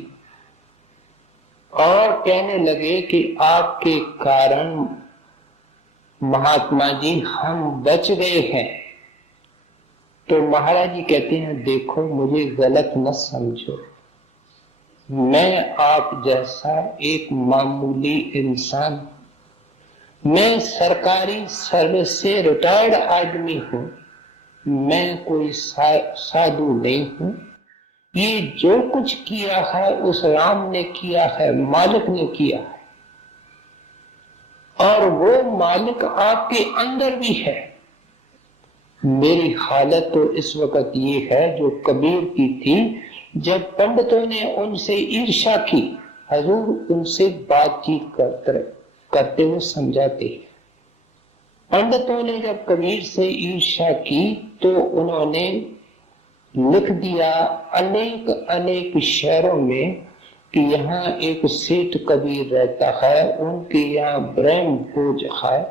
और कहने लगे कि आपके कारण महात्मा जी हम बच गए हैं। तो महाराज जी कहते हैं, देखो मुझे गलत न समझो, मैं आप जैसा एक मामूली इंसान, मैं सरकारी सर्विस से रिटायर्ड आदमी हूं, मैं कोई साधु नहीं हूं। ये जो कुछ किया है उस राम ने किया है, मालिक ने किया है, और वो मालिक आपके अंदर भी है। मेरी हालत तो इस वक्त ये है जो कबीर की थी, जब पंडितों ने उनसे ईर्ष्या की, हजूर उनसे बातचीत करते हुए समझाते हैं। पंडितों ने जब कबीर से ईर्ष्या की तो उन्होंने लिख दिया अनेक अनेक शहरों में कि यहाँ एक सेठ कबीर रहता है, उनके यहाँ ब्रह्म भोज है,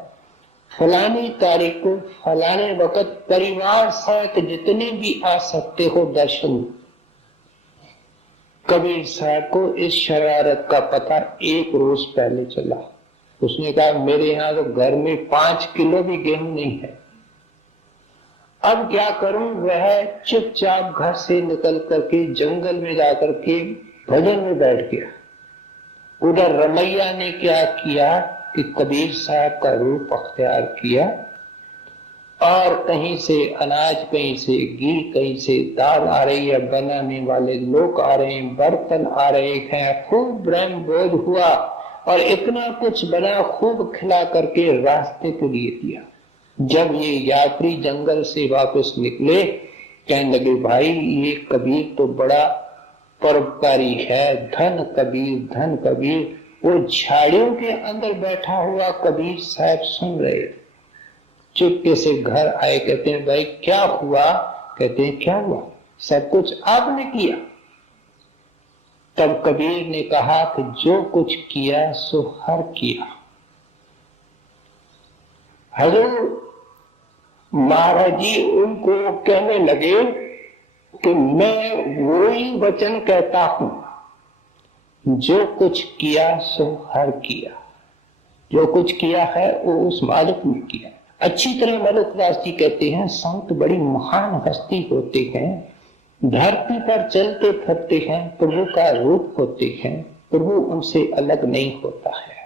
फलानी तारीख को फलाने वक्त परिवार सहित जितने भी आ सकते हो दर्शन। कबीर साहब को इस शरारत का पता 1 रोज पहले चला। उसने कहा, मेरे यहाँ तो घर में 5 किलो भी गेहूं नहीं है, अब क्या करूं। वह चुपचाप घर से निकल करके जंगल में जाकर के भजन में बैठ गया। उधर रमैया ने क्या किया कि कबीर साहब का रूप अख्तियार किया और कहीं से अनाज, कहीं से घी, कहीं से दाल आ रही है, बनाने वाले लोग आ रहे हैं, बर्तन आ रहे हैं, खूब ब्रह्म बोध हुआ और इतना कुछ बना, खूब खिला करके रास्ते के लिए दिया। जब ये यात्री जंगल से वापस निकले, कहने लगे भाई ये कबीर तो बड़ा परोपकारी है, धन कबीर, धन कबीर। वो झाड़ियों के अंदर बैठा हुआ कबीर साहब सुन रहे, चुपके से घर आए, कहते हैं भाई क्या हुआ? कहते हैं क्या हुआ, सब कुछ आपने किया। तब कबीर ने कहा कि जो कुछ किया सो हर किया। हजूर महाराज जी उनको कहने लगे कि मैं वही वचन कहता हूं, जो कुछ किया सो हर किया। जो कुछ किया है वो उस मालिक ने किया। अच्छी तरह मलुकदास जी कहते हैं संत बड़ी महान हस्ती होते हैं, धरती पर चलते फिरते हैं, प्रभु का रूप होते हैं, प्रभु उनसे अलग नहीं होता है।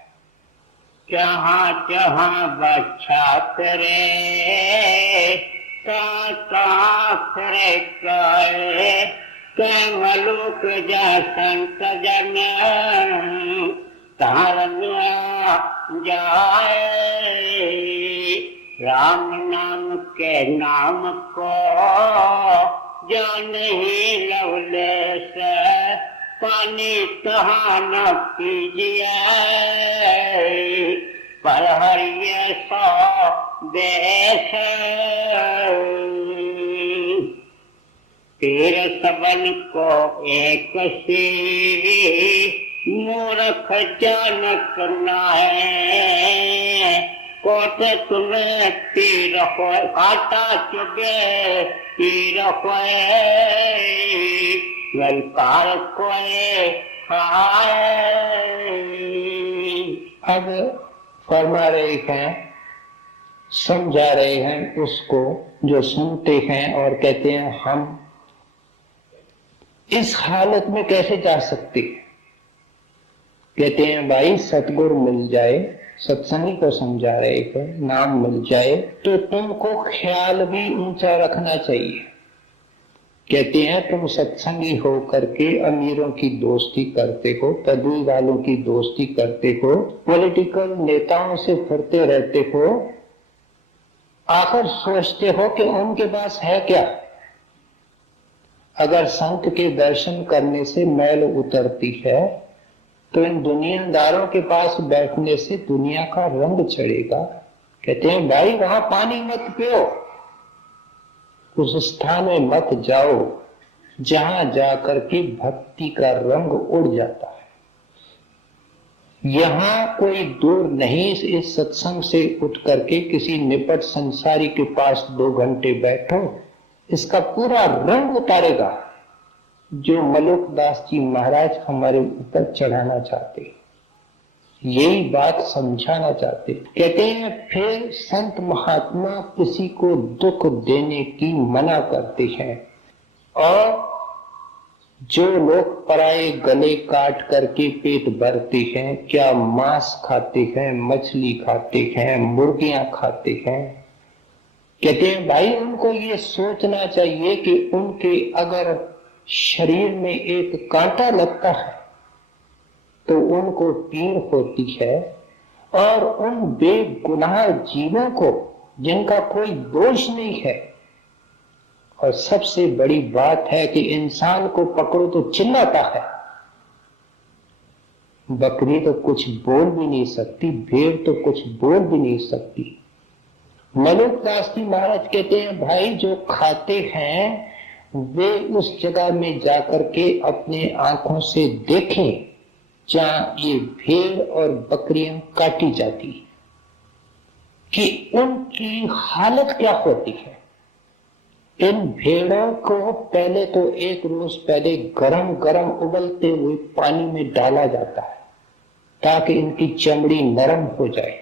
जहाँ जहाँ बच्चा करे करे मलुक जा संत जन तारनिया जाए। राम नाम के नाम को जान ही लवले से पानी कहाँ न पीजिए। पर हरिये सौ देश तीर सबन को एक सी मूर्ख जानक नाहे। कोट तुम्हें तीर हो काटा चुके तीर होए गलकार कोए खाए। अब फरमा रहे हैं, समझा रहे हैं उसको जो सुनते हैं और कहते हैं हम इस हालत में कैसे जा सकते हैं। कहते हैं भाई सतगुरु मिल जाए, सत्संगी को समझा रहे हैं, नाम मिल जाए तो तुमको ख्याल भी ऊंचा रखना चाहिए। कहते हैं तुम सत्संगी हो करके अमीरों की दोस्ती करते हो, पदवी वालों की दोस्ती करते हो, पॉलिटिकल नेताओं से फिरते रहते हो, आखिर सोचते हो कि उनके पास है क्या। अगर संत के दर्शन करने से मैल उतरती है तो इन दुनियादारों के पास बैठने से दुनिया का रंग चढ़ेगा। कहते हैं भाई वहां पानी मत पियो, उस स्थान में मत जाओ जहां जाकर के भक्ति का रंग उड़ जाता है। यहां कोई दूर नहीं, इस सत्संग से उठ करके किसी निपट संसारी के पास 2 घंटे बैठो, इसका पूरा रंग उतारेगा जो मलुकदास जी महाराज हमारे ऊपर चढ़ाना चाहते, यही बात समझाना चाहते। कहते हैं फिर संत महात्मा किसी को दुख देने की मना करते हैं, और जो लोग पराये गले काट करके पेट भरते हैं, क्या मांस खाते हैं, मछली खाते हैं, मुर्गियां खाते हैं, कहते हैं भाई उनको ये सोचना चाहिए कि उनके अगर शरीर में एक कांटा लगता है तो उनको पीड़ होती है, और उन बेगुनाह जीवों को जिनका कोई दोष नहीं है, और सबसे बड़ी बात है कि इंसान को पकड़ो तो चिल्लाता है, बकरी तो कुछ बोल भी नहीं सकती, भेड़ तो कुछ बोल भी नहीं सकती। मलुकदास जी महाराज कहते हैं भाई जो खाते हैं वे उस जगह में जाकर के अपने आंखों से देखें जहां ये भेड़ और बकरियां काटी जाती, कि उनकी हालत क्या होती है। इन भेड़ों को पहले तो 1 रोज पहले गरम गरम उबलते हुए पानी में डाला जाता है ताकि इनकी चमड़ी नरम हो जाए।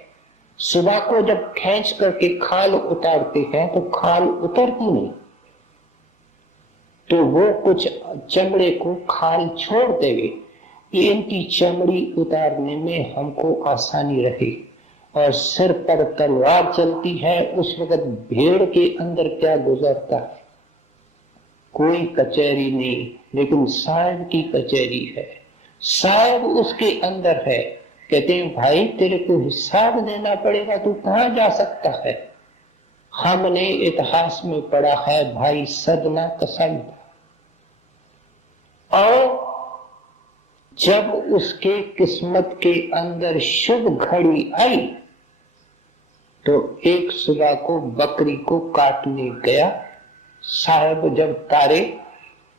सुबह को जब खींच करके खाल उतारते हैं तो खाल उतरती नहीं, तो वो कुछ चमड़े को खाल छोड़ देवे कि इनकी चमड़ी उतारने में हमको आसानी रहे। और सिर पर तलवार चलती है, उस वक्त भेड़ के अंदर क्या गुजरता है? कोई कचहरी नहीं, लेकिन साहब की कचहरी है, साहब उसके अंदर है। कहते हैं भाई तेरे को हिसाब देना पड़ेगा, तू कहां जा सकता है? हमने इतिहास में पढ़ा है भाई सदना कसाई था, और जब उसके किस्मत के अंदर शुभ घड़ी आई तो एक सुबह को बकरी को काटने गया। साहब जब तारे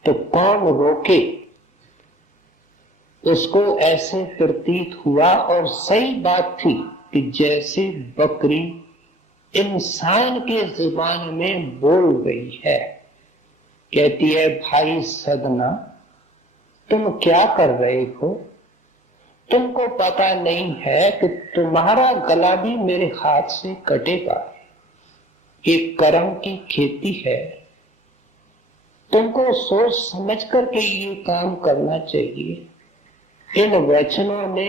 तो कौन रोके? उसको ऐसे प्रतीत हुआ, और सही बात थी, कि जैसे बकरी इंसान के जुबान में बोल रही है। कहती है भाई सदना, तुम क्या कर रहे हो? तुमको पता नहीं है कि तुम्हारा गला भी मेरे हाथ से कटेगा। एक कर्म की खेती है, तुमको सोच समझ करके ये काम करना चाहिए। इन वचनों ने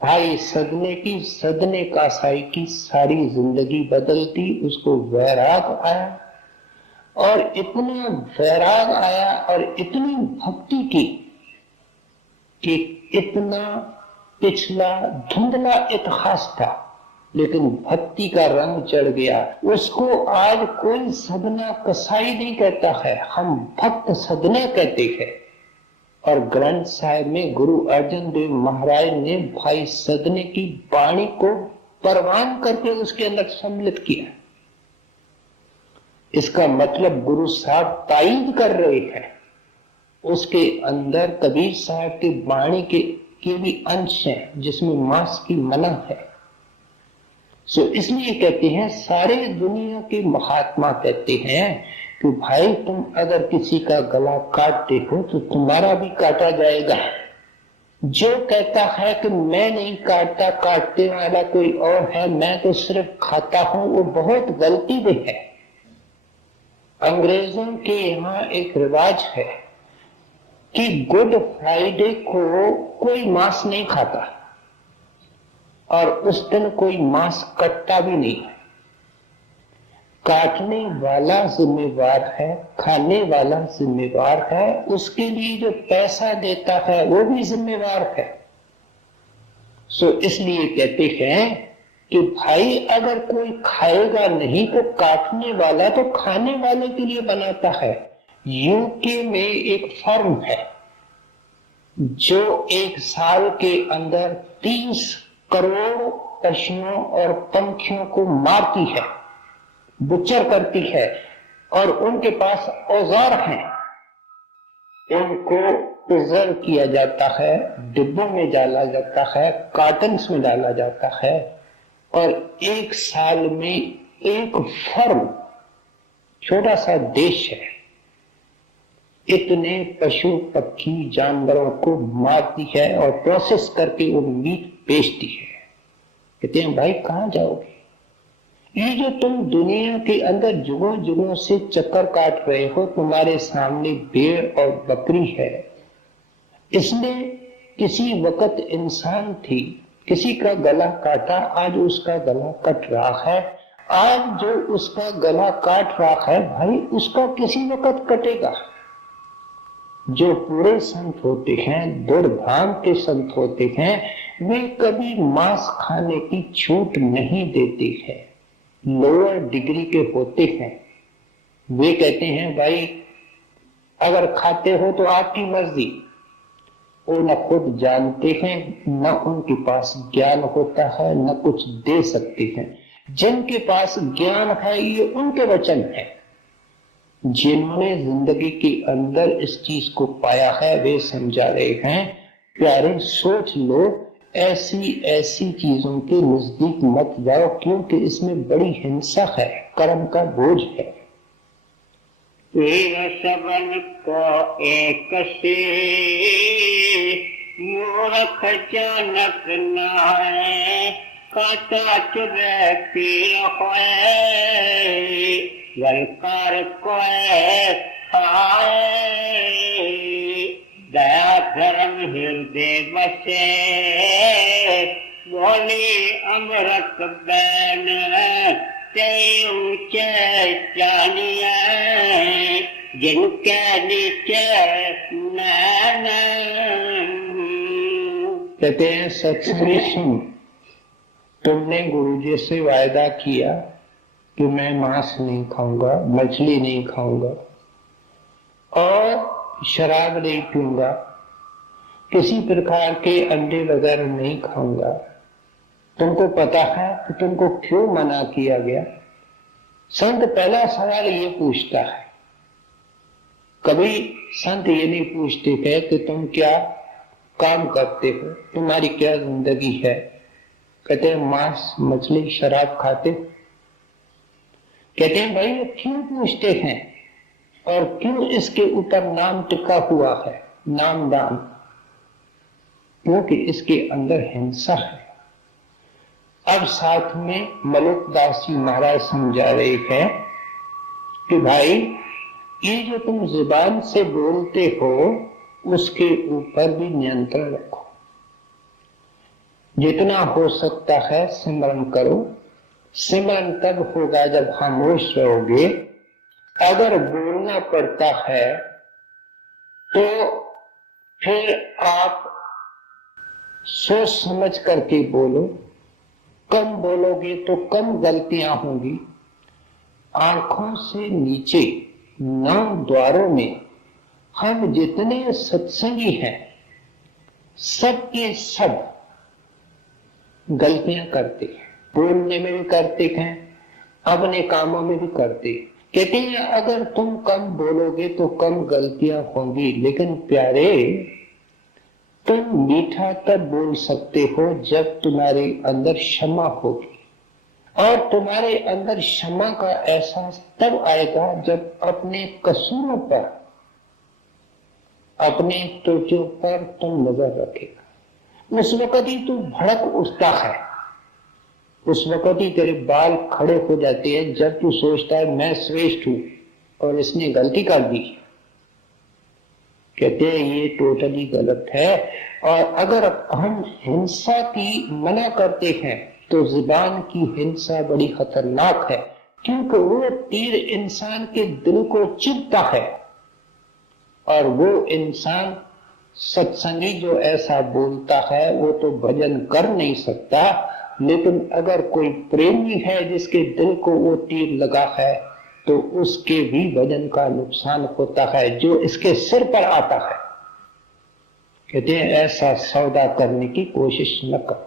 भाई सदने कासाई की सारी जिंदगी बदल दी। उसको वैराग आया, और इतना वैराग आया और इतनी भक्ति की कि इतना पिछला धुंधला इतिहास था, लेकिन भक्ति का रंग चढ़ गया। उसको आज कोई सदना कसाई नहीं कहता है, हम भक्त सदना कहते हैं। और ग्रंथ साहिब में गुरु अर्जन देव महाराज ने भाई सदने की वाणी को परवान करके उसके अंदर सम्मिलित किया। इसका मतलब गुरु साहब तायीद कर रहे हैं, उसके अंदर कबीर साहब की वाणी के भी अंश हैं जिसमें मांस की मना है। सो इसलिए कहते हैं, सारे दुनिया के महात्मा कहते हैं कि भाई तुम अगर किसी का गला काटते हो तो तुम्हारा भी काटा जाएगा। जो कहता है कि मैं नहीं काटता, काटने वाला कोई और है, मैं तो सिर्फ खाता हूं, वो बहुत गलती में है। अंग्रेजों के यहाँ एक रिवाज है कि गुड फ्राइडे को कोई मांस नहीं खाता, और उस दिन कोई मांस कटता भी नहीं। काटने वाला जिम्मेवार है, खाने वाला जिम्मेवार है, उसके लिए जो पैसा देता है वो भी जिम्मेवार है। सो इसलिए कहते हैं कि भाई अगर कोई खाएगा नहीं तो काटने वाला तो खाने वाले के लिए बनाता है। यूके में एक फर्म है जो एक साल के अंदर 30 करोड़ पशुओं और पंखियों को मारती है, बुचर करती है, और उनके पास औजार हैं। उनको प्रिजर्व किया जाता है, डिब्बों में डाला जाता है, कार्टन्स में डाला जाता है, और एक साल में एक फर्म, छोटा सा देश है, इतने पशु पक्षी जानवरों को मारती है और प्रोसेस करके वो मीट बेचती है। कहते हैं भाई कहां जाओगे? ये जो तुम दुनिया के अंदर जुगों जुगों से चक्कर काट रहे हो, तुम्हारे सामने भेड़ और बकरी है। इसमें किसी वक्त इंसान थी, किसी का गला काटा, आज उसका गला कट रहा है। आज जो उसका गला काट रहा है भाई, उसका किसी वक्त कटेगा। जो पूरे संत होते हैं, दुर्भाग्य के संत होते हैं, वे कभी मांस खाने की छूट नहीं देते हैं। लोअर डिग्री के होते हैं, वे कहते हैं भाई अगर खाते हो तो आपकी मर्जी। वो न खुद जानते हैं, न उनके पास ज्ञान होता है, न कुछ दे सकते हैं। जिनके पास ज्ञान है ये उनके वचन है। जिन्होंने जिंदगी के अंदर इस चीज को पाया है वे समझा रहे हैं। प्यारे सोच लो, ऐसी ऐसी चीजों के नजदीक मत जाओ, क्योंकि इसमें बड़ी हिंसा है, कर्म का बोझ है। सबन को एक से मूर्ख चाणक नाय, काटा चुरे पीर होए, वलकार कोए खाए। दया धर्म हृदय बसे, बोली अमृत बैन ते ऊंचे जानिया जिनके नीचे नैन। कहते हैं सत्संगी सुन, तुमने गुरुजी से वायदा किया कि मैं मांस नहीं खाऊंगा, मछली नहीं खाऊंगा और शराब नहीं पीऊंगा, किसी प्रकार के अंडे वगैरह नहीं खाऊंगा। तुमको पता है कि तुमको क्यों मना किया गया? संत पहला सवाल ये पूछता है। कभी संत ये नहीं पूछते थे कि तुम क्या काम करते हो, तुम्हारी क्या जिंदगी है। कहते हैं मांस मछली शराब खाते। कहते हैं भाई ये क्यों पूछते हैं और क्यों इसके ऊपर नाम टिका हुआ है, नामदान? क्योंकि इसके अंदर हिंसा है। अब साथ में मलुकदास जी महाराज समझा रहे हैं कि भाई ये जो तुम जुबान से बोलते हो उसके ऊपर भी नियंत्रण रखो। जितना हो सकता है सिमरन करो। सिमरन तब होगा जब खामोश रहोगे। अगर बोलना पड़ता है तो फिर आप सोच समझ करके बोलो। कम बोलोगे तो कम गलतियां होंगी। आंखों से नीचे 9 द्वारों में हम जितने सत्संगी हैं सब के सब गलतियां करते हैं, बोलने में भी करते हैं, अपने कामों में भी करते। कहते हैं अगर तुम कम बोलोगे तो कम गलतियां होंगी, लेकिन प्यारे तुम मीठा तब बोल सकते हो जब तुम्हारे अंदर क्षमा होगी, और तुम्हारे अंदर क्षमा का एहसास तब आएगा जब अपने कसूरों पर, अपने त्रुटियों पर तुम नजर रखेगा। उस वक्त ही तू भड़क उठता है, उस वक्त ही तेरे बाल खड़े हो जाते हैं जब तू सोचता है मैं श्रेष्ठ हूं और इसने गलती कर दी। कहते हैं ये टोटली गलत है। और अगर हम हिंसा की मना करते हैं तो जुबान की हिंसा बड़ी खतरनाक है, क्योंकि वो तीर इंसान के दिल को चुभता है। और वो इंसान सत्संगी जो ऐसा बोलता है वो तो भजन कर नहीं सकता, लेकिन अगर कोई प्रेमी है जिसके दिल को वो तीर लगा है तो उसके भी भजन का नुकसान होता है जो इसके सिर पर आता है। कहते हैं ऐसा सौदा करने की कोशिश न करो।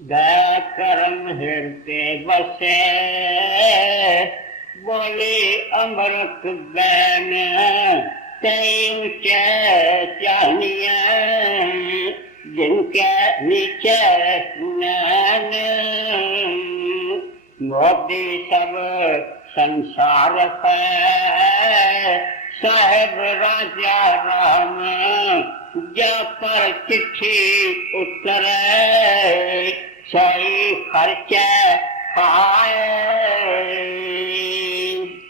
दया करम हृदय बसे बोली अमृत बैन ते ऊंचे जानिया जिनके नीचे नैन। मोदी सब संसार है साहेब राजा राम जा पर चिट्ठी उतरे सही खर्चे पाए।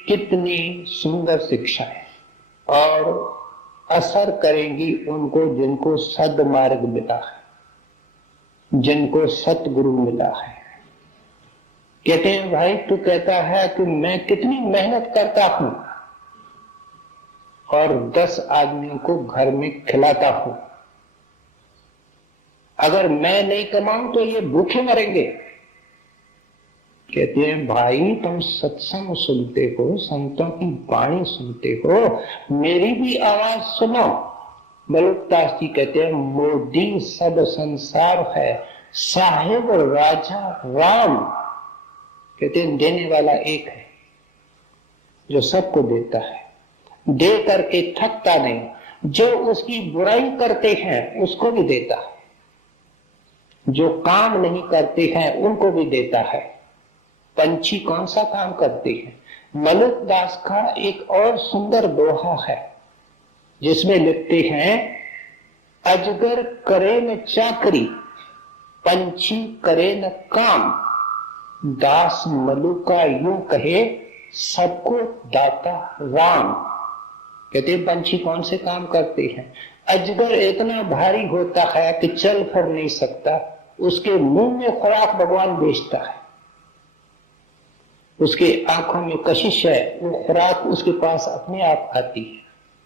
कितनी सुंदर शिक्षा है और असर करेंगी उनको जिनको सद्मार्ग मिला है, जिनको सतगुरु मिला है। कहते हैं भाई तू कहता है कि मैं कितनी मेहनत करता हूं और 10 आदमियों को घर में खिलाता हूं, अगर मैं नहीं कमाऊं तो ये भूखे मरेंगे। कहते हैं भाई तुम सत्संग सुनते हो, संतों की वाणी सुनते हो, मेरी भी आवाज सुनो। मलुकदास जी कहते हैं मोदी सब संसार है साहेब राजा राम। कहते हैं देने वाला एक है जो सबको देता है, दे करके थकता नहीं, जो उसकी बुराई करते हैं उसको भी देता है, जो काम नहीं करते हैं उनको भी देता है। पंछी कौन सा काम करते हैं? मलुकदास का एक और सुंदर दोहा है जिसमें लिखते हैं अजगर करे न चाकरी पंछी करे न काम, दास मलुका यूं कहे सबको दाता राम। कहते हैं पंछी कौन से काम करते हैं? अजगर इतना भारी होता है कि चल फिर नहीं सकता, उसके मुंह में खुराक भगवान बेचता है, उसके आंखों में कशिश है, वो खुराक उसके पास अपने आप आती है।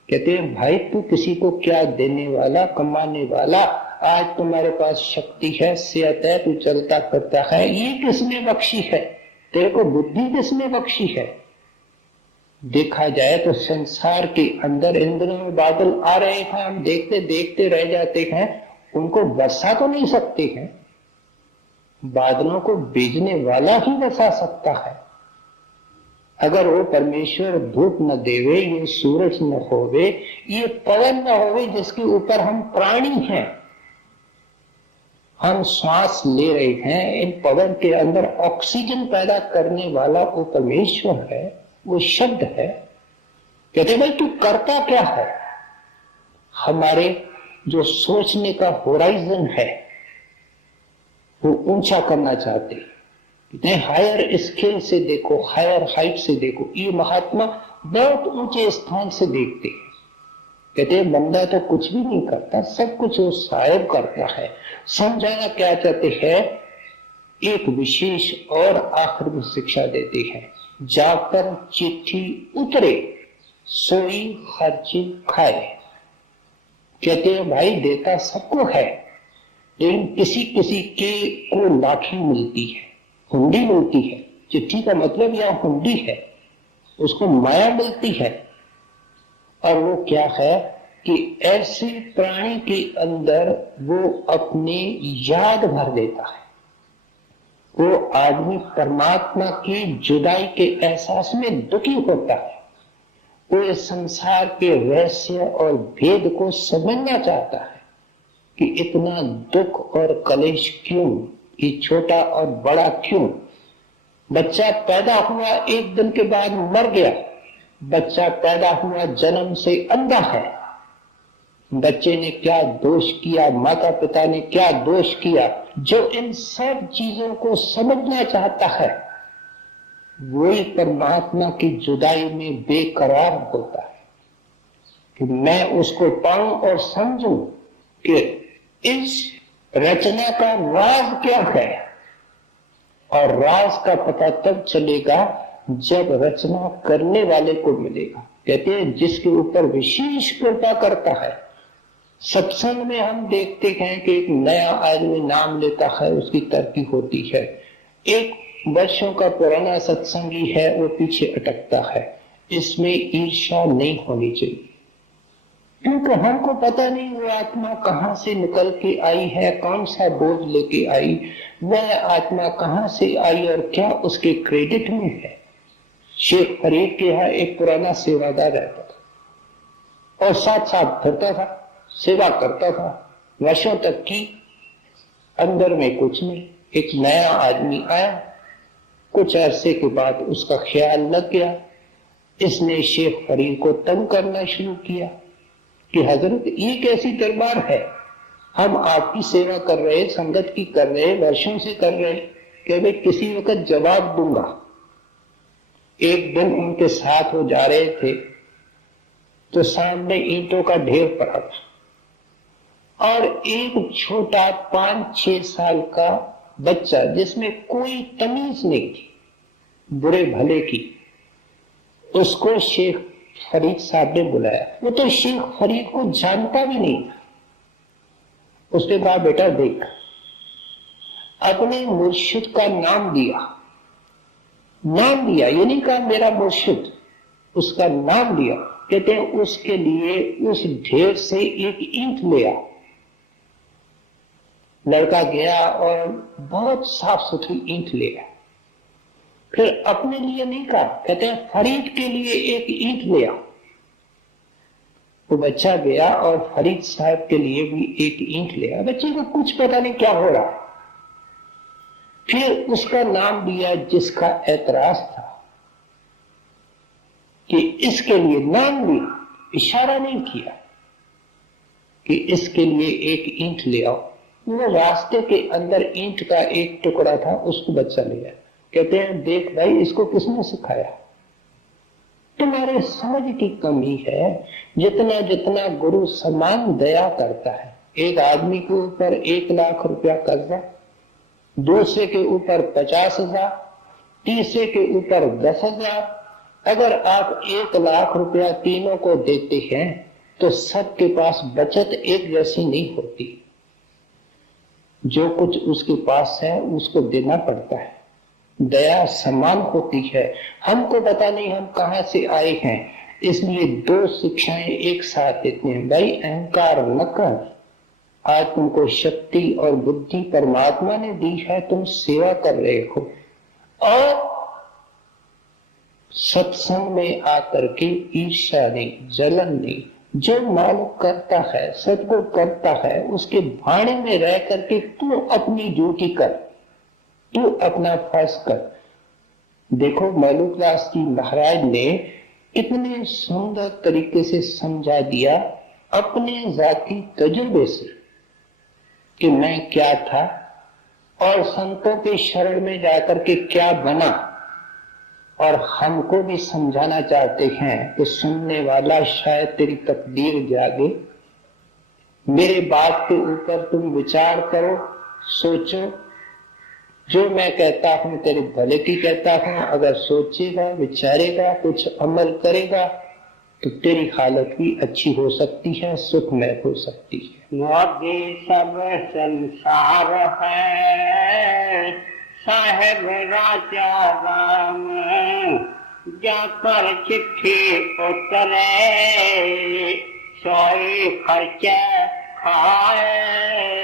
कहते हैं भाई तू किसी को क्या देने वाला, कमाने वाला, आज तुम्हारे पास शक्ति है, सेहत है, तू चलता फिरता है, ये किसने बख्शी है, तेरे को बुद्धि किसने बख्शी है। देखा जाए तो संसार के अंदर इंद्रियों में बादल आ रहे हैं, हम देखते देखते रह जाते हैं, उनको बरसा तो नहीं सकते हैं। बादलों को भेजने वाला ही बरसा सकता है। अगर वो परमेश्वर धूप न देवे, ये सूरज न होवे, ये पवन न होवे जिसके ऊपर हम प्राणी हैं, हम श्वास ले रहे हैं, इन पवन के अंदर ऑक्सीजन पैदा करने वाला वो परमेश्वर है, वो शब्द है। कहते भाई तू करता क्या है। हमारे जो सोचने का होराइजन है वो ऊंचा करना चाहते हैं, हायर स्केल से देखो, हायर हाइट से देखो। ये महात्मा बहुत ऊंचे स्थान से देखते हैं। कहते हैं बंदा तो कुछ भी नहीं करता, सब कुछ वो साहेब करता है। समझाना क्या चाहते हैं, एक विशेष और आखिर में शिक्षा देते हैं, जाकर चिट्ठी उतरे सोई हर चीज खाए। कहते हैं भाई देता सबको है, लेकिन किसी किसी के को लाठी मिलती है, हुंडी मिलती है। चिट्ठी का मतलब यह हुंडी है, उसको माया मिलती है। और वो क्या है कि ऐसे प्राणी के अंदर वो अपनी याद भर देता है। वो आदमी परमात्मा की जुदाई के एहसास में दुखी होता है। वो इस संसार के रहस्य और भेद को समझना चाहता है कि इतना दुख और कलेश क्यों, ये छोटा और बड़ा क्यों। बच्चा पैदा हुआ, एक दिन के बाद मर गया। बच्चा पैदा हुआ, जन्म से अंधा है। बच्चे ने क्या दोष किया, माता पिता ने क्या दोष किया, जो इन सब चीजों को समझना चाहता है वही परमात्मा की जुदाई में बेकरार होता है कि मैं उसको पाऊं और समझूं कि इस रचना का राज क्या है। और राज का पता तब चलेगा जब रचना करने वाले को मिलेगा। कहते हैं जिसके ऊपर विशेष कृपा करता है। सत्संग में हम देखते हैं कि एक नया आदमी नाम लेता है, उसकी तरक्की होती है। एक वर्षों का पुराना सत्संगी है, वो पीछे अटकता है। इसमें ईर्ष्या नहीं होनी चाहिए, क्योंकि हमको पता नहीं वो आत्मा कहां से निकल के आई है, कौन सा बोझ लेके आई, वह आत्मा कहां से आई और क्या उसके क्रेडिट में है। शेख फरीद के यहाँ एक पुराना सेवादार रहता था और साथ साथ फिरता था, सेवा करता था वर्षों तक की। अंदर में कुछ नहीं। एक नया आदमी आया, कुछ अरसे के बाद उसका ख्याल लग गया। इसने शेख फरीद को तंग करना शुरू किया कि हजरत ये कैसी दरबार है, हम आपकी सेवा कर रहे, संगत की कर रहे, वर्षों से कर रहे, कि मैं किसी वक्त जवाब दूंगा। एक दिन उनके साथ वो जा रहे थे तो सामने ईंटों का ढेर पड़ा था और एक छोटा 5-6 साल का बच्चा जिसमें कोई तमीज नहीं थी, बुरे भले की, उसको शेख फरीद साहब ने बुलाया। वो तो शेख फरीद को जानता भी नहीं था। उसने कहा बेटा देख, अपने मुर्शिद का नाम दिया, ये नहीं कहा मेरा मुर्शिद, उसका नाम दिया। कहते हैं उसके लिए उस ढेर से एक ईंट ले आ। लड़का गया और बहुत साफ सुथरी ईंट ले आया। फिर अपने लिए नहीं कहा, कहते हैं फरीद के लिए एक ईंट ले आ। वो बच्चा गया और फरीद साहब के लिए भी एक ईंट ले आया। बच्चे को कुछ पता नहीं क्या हो रहा। फिर उसका नाम दिया जिसका ऐतराज था कि इसके लिए नाम दिया, इशारा नहीं किया कि इसके लिए एक ईंट ले आओ। वो रास्ते के अंदर ईंट का एक टुकड़ा था, उसको बच्चा ले आया। कहते हैं देख भाई, इसको किसने सिखाया? तुम्हारे समझ की कमी है। जितना जितना गुरु समान दया करता है, एक आदमी के ऊपर 1 लाख रुपया कर्जा, दूसरे के ऊपर 50,000, तीसरे के ऊपर 10,000। अगर आप 1,00,000 रुपया तीनों को देते हैं तो सबके पास बचत एक जैसी नहीं होती। जो कुछ उसके पास है उसको देना पड़ता है। दया समान होती है। हमको पता नहीं हम कहां से आए हैं, इसलिए दो शिक्षाएं एक साथ देते हैं। भाई अहंकार न कर, आज तुमको शक्ति और बुद्धि परमात्मा ने दी है, तुम सेवा कर रहे हो। और सत्संग में आकर के ईर्ष्या नहीं, जलन नहीं। जो मालूम करता है, सबको करता है, उसके भाड़े में रह करके तू अपनी ड्यूटी कर, तू अपना फर्ज कर। देखो मलुकदास जी महाराज ने इतने सुंदर तरीके से समझा दिया अपने जाति तजुर्बे से कि मैं क्या था और संतों के शरण में जाकर के क्या बना। और हमको भी समझाना चाहते हैं कि सुनने वाला शायद तेरी तकदीर जागे, मेरे बात के ऊपर तुम विचार करो, सोचो। जो मैं कहता हूं तेरे भले की कहता हूं, अगर सोचेगा, विचारेगा, कुछ अमल करेगा तो तेरी हालत भी अच्छी हो सकती है, सुखमय हो सकती है। मोदी सब संसार है, साहेब राजा राम, जा पर चिट्ठी उतरे, सोई खर्चा खाए।